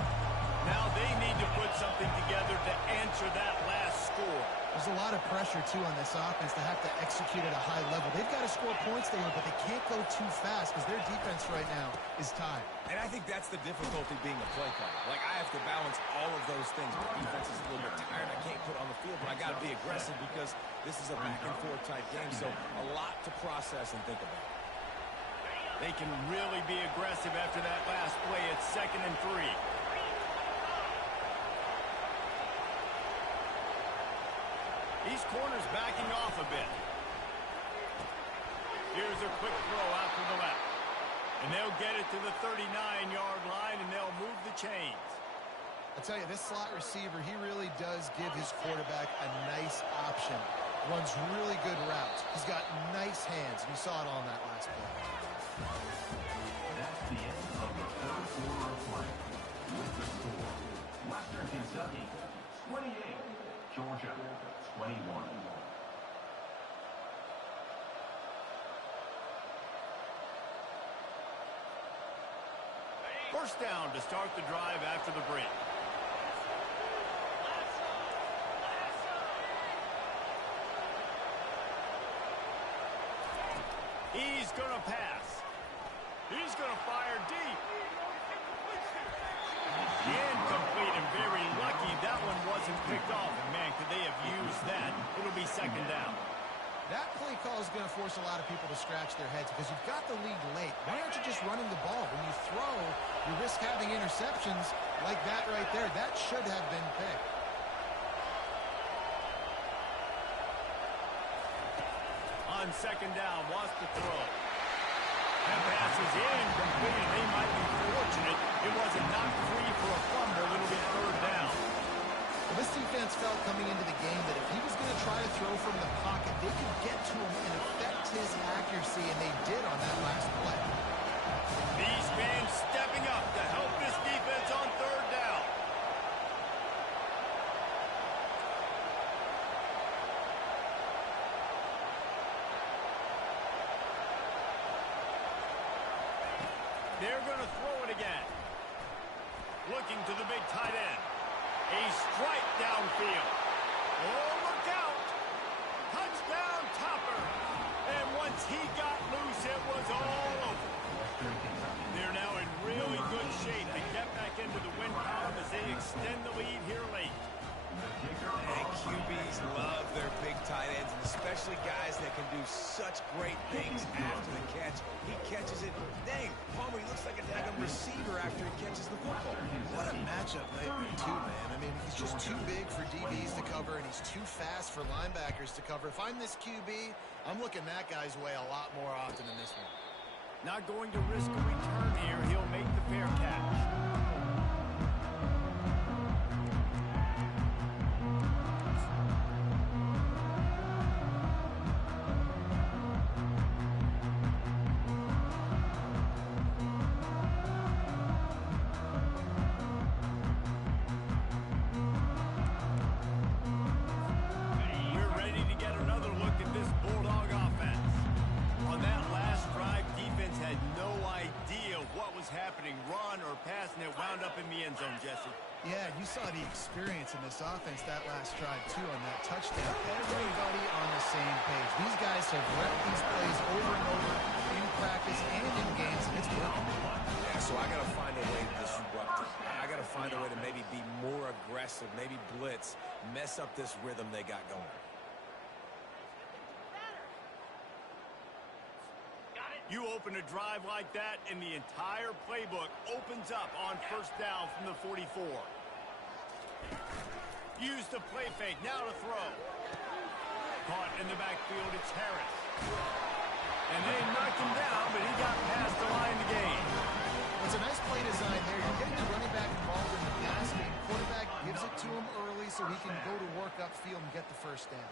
Now they need to put something together to answer that last score. There's a lot of pressure, too, on this offense to have to execute at a high level. They've got to score points there, but they can't go too fast because their defense right now is tied. And I think that's the difficulty being a play caller. Like, I have to balance all of those things. My defense is a little bit tired. I can't put on the field, but I got to be aggressive because this is a back-and-forth type game, so a lot to process and think about. They can really be aggressive after that last play. It's 2nd and 3. These corners backing off a bit. Here's a quick throw out to the left. And they'll get it to the 39-yard line, and they'll move the chains. I tell you, this slot receiver, he really does give his quarterback a nice option. Runs really good routes. He's got nice hands. You saw it on that last play. That's the end of the third quarter of play. With the score, Western Kentucky 28, Georgia 21. First down to start the drive after the break. He's going to pass. He's going to fire deep. Incomplete and very lucky that one wasn't picked off. And man, could they have used that? It'll be 2nd down. That play call is going to force a lot of people to scratch their heads because you've got the lead late. Why aren't you just running the ball? When you throw, you risk having interceptions like that right there. That should have been picked. On 2nd down, wants to throw. That pass is incomplete, and they might be fortunate it wasn't knocked free for a fumble. It'll be 3rd down. This defense felt coming into the game that if he was going to try to throw from the pocket, they could get to him and affect his accuracy, and they did on that last play. These fans stepping up to help this defense on third down. They're going to throw it again. Looking to the big tight end. A strike downfield. Oh, look out. Touchdown Topper. And once he got loose, it was all over. They're now in really good shape to get back into the win column as they extend the lead here late. And QBs love their big tight ends, and especially guys that can do such great things after the catch. He catches it. Dang, Palmer, he looks like a daggum receiver after he catches the football. What a matchup nightmare, too, man. I mean, he's just too big for DBs to cover, and he's too fast for linebackers to cover. If I'm this QB, I'm looking that guy's way a lot more often than this one. Not going to risk a return here. He'll make the fair catch. Yeah, you saw the experience in this offense that last drive, too, on that touchdown. Everybody on the same page. These guys have repped these plays over and over in practice and in games, and it's working. Yeah, so I got to find a way to disrupt it. I got to find a way to maybe be more aggressive, maybe blitz, mess up this rhythm they got going. You open a drive like that, and the entire playbook opens up on first down from the 44. Use the play fake, now to throw. Caught in the backfield, it's Harris. And they knocked him down, but he got past the line to gain. It's a nice play design there. You're getting the running back involved in the pass game. Quarterback gives it to him early so he can go to work upfield and get the first down.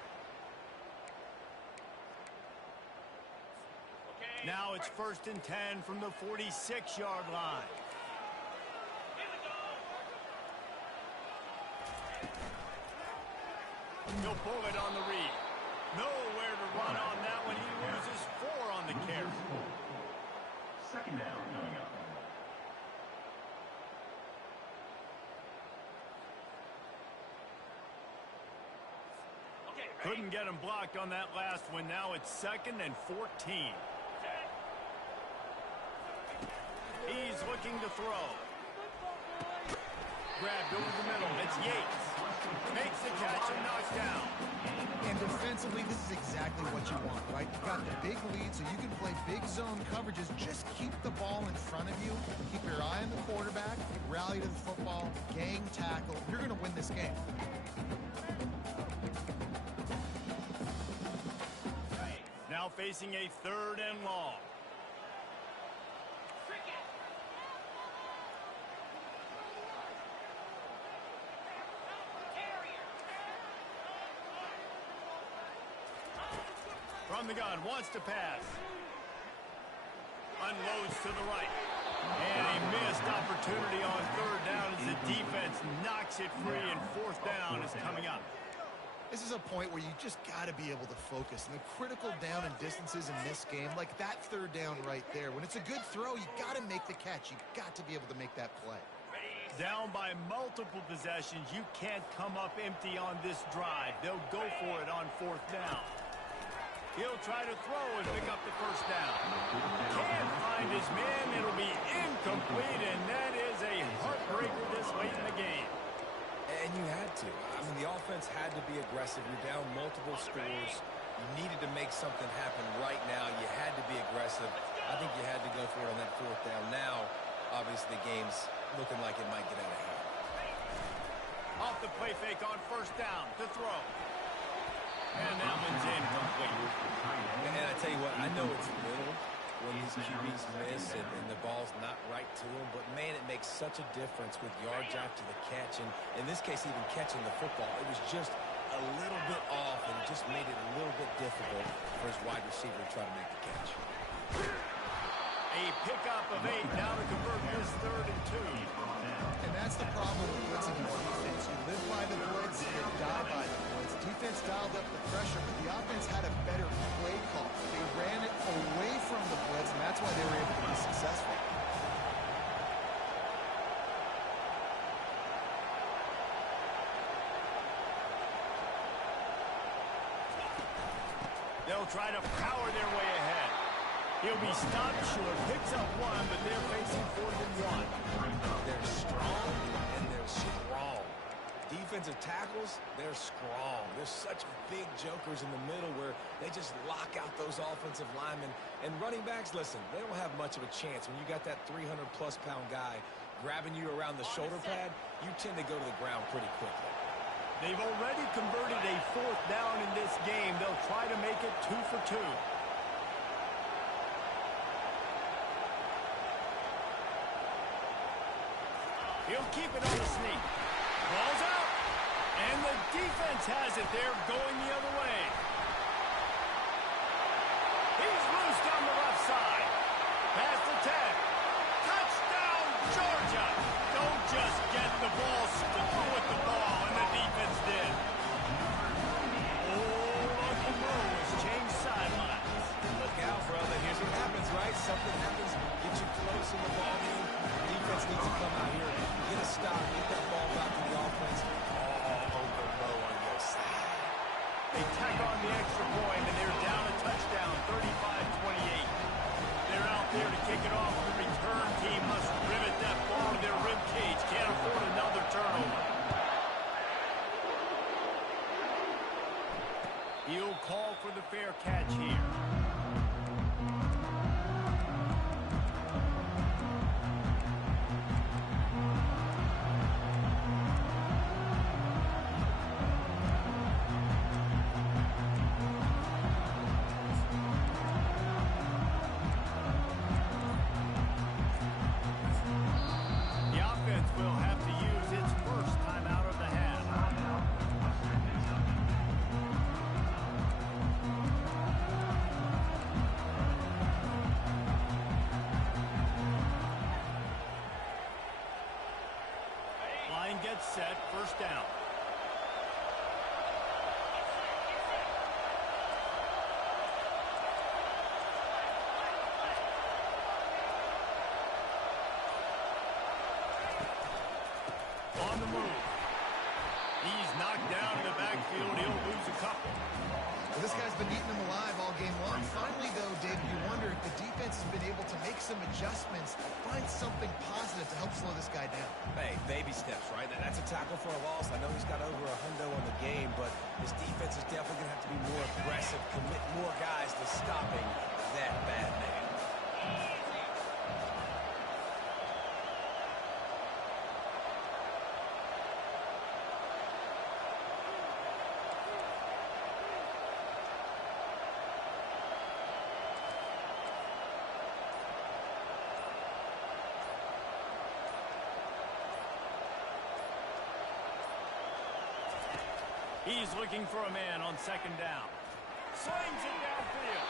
Now it's 1st and 10 from the 46-yard line. He'll pull it on the read. Nowhere to run on that one. He loses 4 on the carry. Second down coming up. Couldn't get him blocked on that last one. Now it's 2nd and 14. He's looking to throw. Grabbed over the middle. It's Yates. Makes the catch and knocks down. And defensively, this is exactly what you want, right? You got the big lead, so you can play big zone coverages. Just keep the ball in front of you. Keep your eye on the quarterback. Rally to the football. Gang tackle. You're going to win this game. Now facing a 3rd and long. From the gun, wants to pass. Unloads to the right. And a missed opportunity on 3rd down as the defense knocks it free, and 4th down is coming up. This is a point where you just got to be able to focus. And the critical down and distances in this game, like that 3rd down right there, when it's a good throw, you got to make the catch. You got to be able to make that play. Down by multiple possessions, you can't come up empty on this drive. They'll go for it on 4th down. He'll try to throw and pick up the first down. Can't find his man. It'll be incomplete, and that is a heartbreaker this late in the game. And you had to. I mean, the offense had to be aggressive. You're down multiple scores. You needed to make something happen right now. You had to be aggressive. I think you had to go for it on that 4th down. Now, obviously, the game's looking like it might get out of hand. Off the play fake on 1st down to throw. And that one's incomplete. And I tell you what, I know it's little when these QBs miss and the ball's not right to them, but man, it makes such a difference with yards after the catch, and in this case, even catching the football. It was just a little bit off, and it just made it a little bit difficult for his wide receiver to try to make the catch. A pickup of 8 now to convert this 3rd and 2. And that's the problem with blitzing on defense. You live by the blitz, you die by the blitz. Defense dialed up the pressure, but the offense had a better play call. They ran it away from the blitz, and that's why they were able to be successful. They'll try to power their way ahead. He'll be stopped short, picks up 1, but they're facing 4th and 1. They're strong, and they're strong. Defensive tackles, they're strong. They're such big jokers in the middle where they just lock out those offensive linemen. And running backs, listen, they don't have much of a chance. When you got that 300-plus pound guy grabbing you around the shoulder pad, you tend to go to the ground pretty quickly. They've already converted a 4th down in this game. They'll try to make it 2 for 2. He'll keep it on the sneak. Ball's out. And the defense has it. They're going the other way. He's loose down the left side. Past the 10. Touchdown, Georgia. Don't just get the ball. Score with the ball. And the defense did. Oh, Uncle Mo has changed sidelines. Look out, brother. Here's what happens, right? Something happens, get you close in the ball game. Defense needs to come out here, get a stop, get that ball back to the offense. Oh, Uncle Mo on your side. They tack on the extra point, and they're down a touchdown, 35-28. They're out there to kick it off. The return team must rivet that ball to their rib cage. Can't afford another turnover. He'll call for the fair catch here. Will have to use its first time out of the half. Line gets set, first down. On the move. He's knocked down in the backfield. He'll lose a couple. Well, this guy's been eating them alive all game long. Finally, though, Dave, you wonder if the defense has been able to make some adjustments, find something positive to help slow this guy down. Hey, baby steps, right? That's a tackle for a loss. I know he's got over $100 on the game, but his defense is definitely going to have to be more aggressive, commit more guys to stopping that bad man. He's looking for a man on second down. Slings it downfield.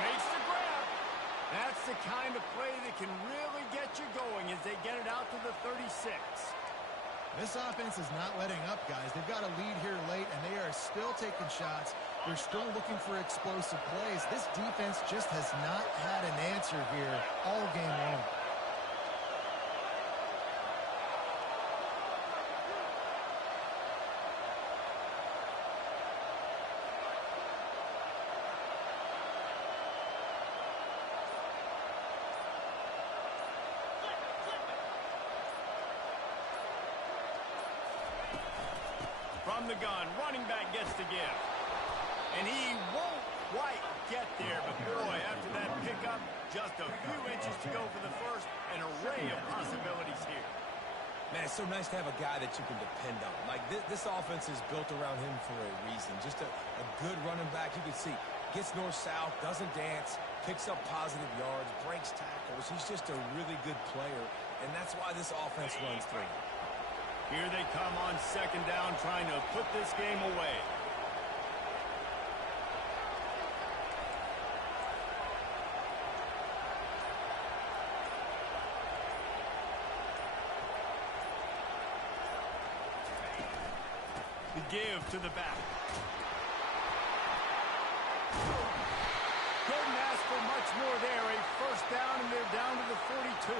Makes the grab. That's the kind of play that can really get you going as they get it out to the 36. This offense is not letting up, guys. They've got a lead here late, and they are still taking shots. They're still looking for explosive plays. This defense just has not had an answer here all game long. From the gun, running back gets to give. And he won't quite get there, but boy, after that pickup, just a few inches to go for the first, an array of possibilities here. Man, it's so nice to have a guy that you can depend on. Like, this offense is built around him for a reason. Just a good running back. You can see, gets north-south, doesn't dance, picks up positive yards, breaks tackles. He's just a really good player, and that's why this offense runs through. Here they come on second down, trying to put this game away. The give to the back. Couldn't ask for much more there. A first down, and they're down to the 42.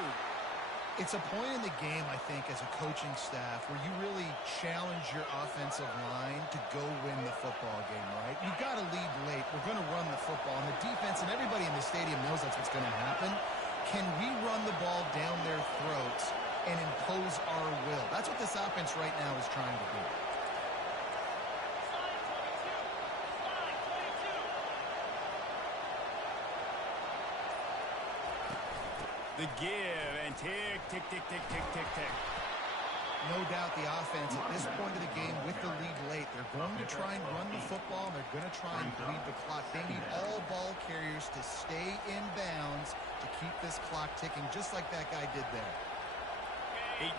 It's a point in the game, I think, as a coaching staff where you really challenge your offensive line to go win the football game, right? You've got to lead late. We're going to run the football. And the defense and everybody in the stadium knows that's what's going to happen. Can we run the ball down their throats and impose our will? That's what this offense right now is trying to do. The give, and tick, tick, tick, tick, tick, tick, tick. No doubt the offense at this point of the game with the lead late, they're going to try and run the football, and they're going to try and bleed the clock. They need all ball carriers to stay in bounds to keep this clock ticking, just like that guy did there.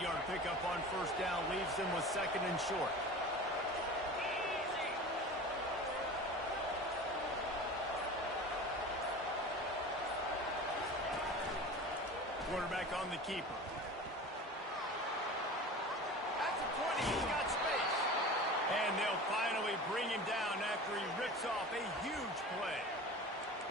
8-yard pickup on first down leaves them with second and short. Quarterback on the keeper. At the 20, he's got space. And they'll finally bring him down after he rips off a huge play.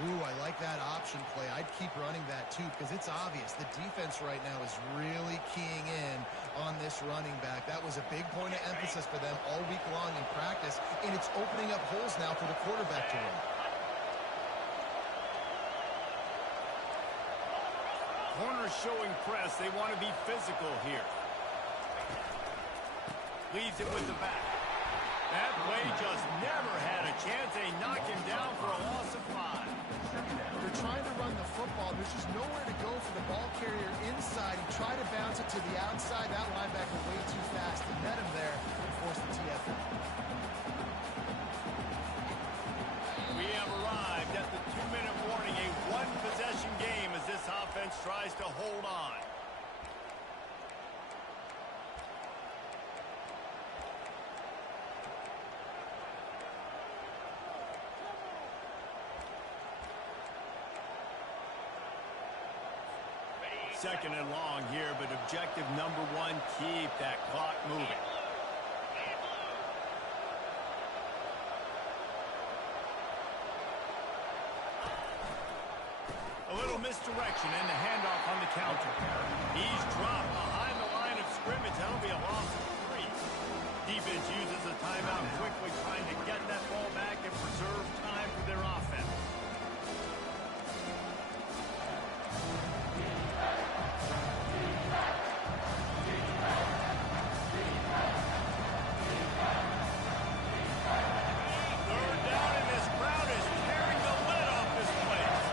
Ooh, I like that option play. I'd keep running that too because it's obvious the defense right now is really keying in on this running back. That was a big point of emphasis for them all week long in practice, and it's opening up holes now for the quarterback to run. Corners showing press. They want to be physical here. Leaves it with the back. That play just never had a chance. They knock him down for a loss of 5. They're trying to run the football. There's just nowhere to go for the ball carrier inside. He tried to bounce it to the outside. That linebacker way too fast. He met him there and forced the TFL. We have arrived at the 2-minute warning, a one-possession game as this offense tries to hold on. Second and long here, but objective number 1, keep that clock moving. A little misdirection and the handoff on the counter. He's dropped behind the line of scrimmage. That'll be a loss of 3. Defense uses a timeout quickly, trying to get that ball back and preserve time for their offense. Third down, and this crowd is tearing the lid off this place.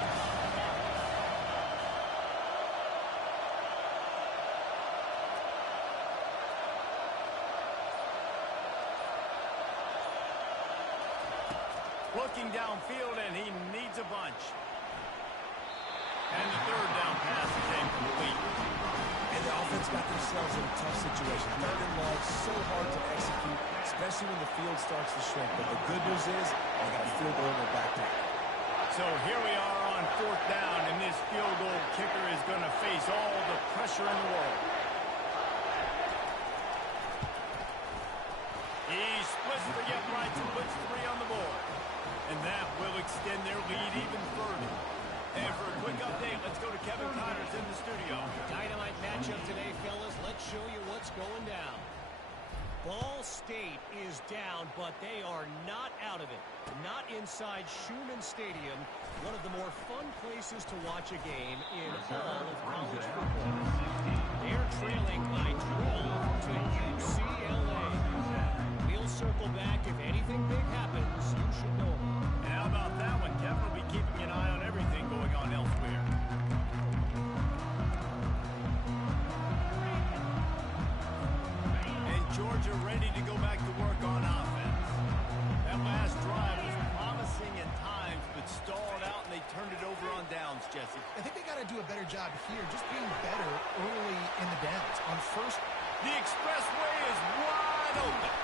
Looking downfield, and he needs a bunch. And the third down pass is incomplete. And the offense got themselves in a tough situation. Third and long, so hard to execute, especially when the field starts to shrink. But the good news is they got a field goal in their back pocket. So here we are on fourth down, and this field goal kicker is going to face all the pressure in the world. He splits the uprights and puts 3 on the board. And that will extend their lead even further. And for a quick update, let's go to Kevin Connors in the studio. Dynamite matchup today, fellas. Let's show you what's going down. Ball State is down, but they are not out of it. Not inside Schumann Stadium, one of the more fun places to watch a game in all of college football. They're trailing by 12 to UCLA. We'll circle back if anything big happens. You should know. And how about that one? Kevin will be keeping an eye on everything going on elsewhere. And Georgia ready to go back to work on offense. That last drive was promising at times, but stalled out, and they turned it over on down. Jesse? I think they got to do a better job here, just being better early in the downs. On first, The expressway is wide open.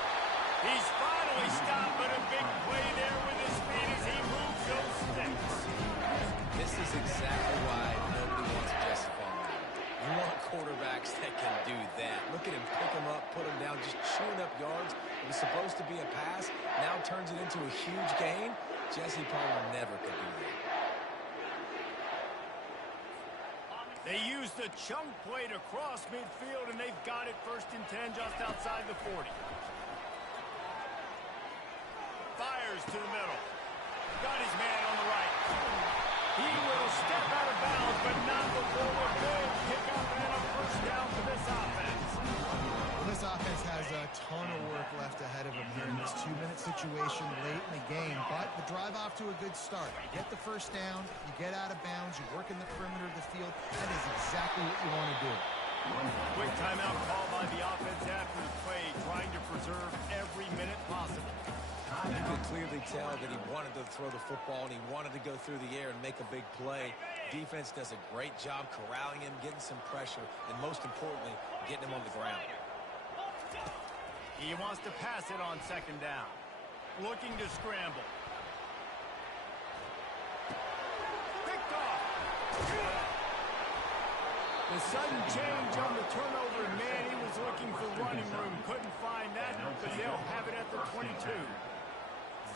He's finally stopped, but a big play there with his feet as he moves those sticks. This is exactly why nobody wants Jesse Palmer. You want quarterbacks that can do that. Look at him pick him up, put him down, just chewing up yards. It was supposed to be a pass, now turns it into a huge gain. Jesse Palmer never could do that. They used the chunk play to cross midfield, and they've got it 1st and 10 just outside the 40. Fires to the middle. Got his man on the right. He will step out of bounds, but not before a big pickup and a first down for this offense. well, this offense has a ton of work left ahead of them here in this 2-minute situation late in the game. But the drive off to a good start. You get the first down, you get out of bounds, you work in the perimeter of the field. That is exactly what you want to do. Quick timeout call by the offense after the play, trying to preserve every minute possible. You could clearly tell that he wanted to throw the football and he wanted to go through the air and make a big play. Defense does a great job corralling him, getting some pressure, and most importantly, getting him on the ground. He wants to pass it on 2nd down. Looking to scramble. Picked off. The sudden change on the turnover, man, he was looking for running room. Couldn't find that, but they'll have it at the 22.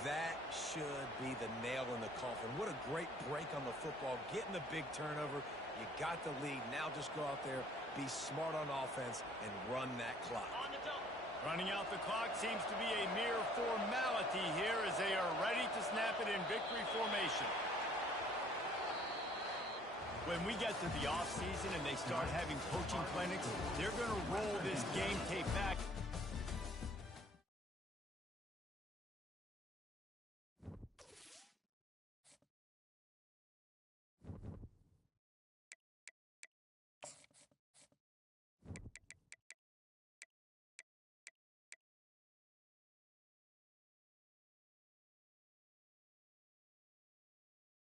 That should be the nail in the coffin. What a great break on the football. Getting the big turnover. You got the lead. Now just go out there, be smart on offense, and run that clock. On the double. Running out the clock seems to be a mere formality here as they are ready to snap it in victory formation. When we get to the offseason and they start having coaching clinics, they're going to roll this game tape back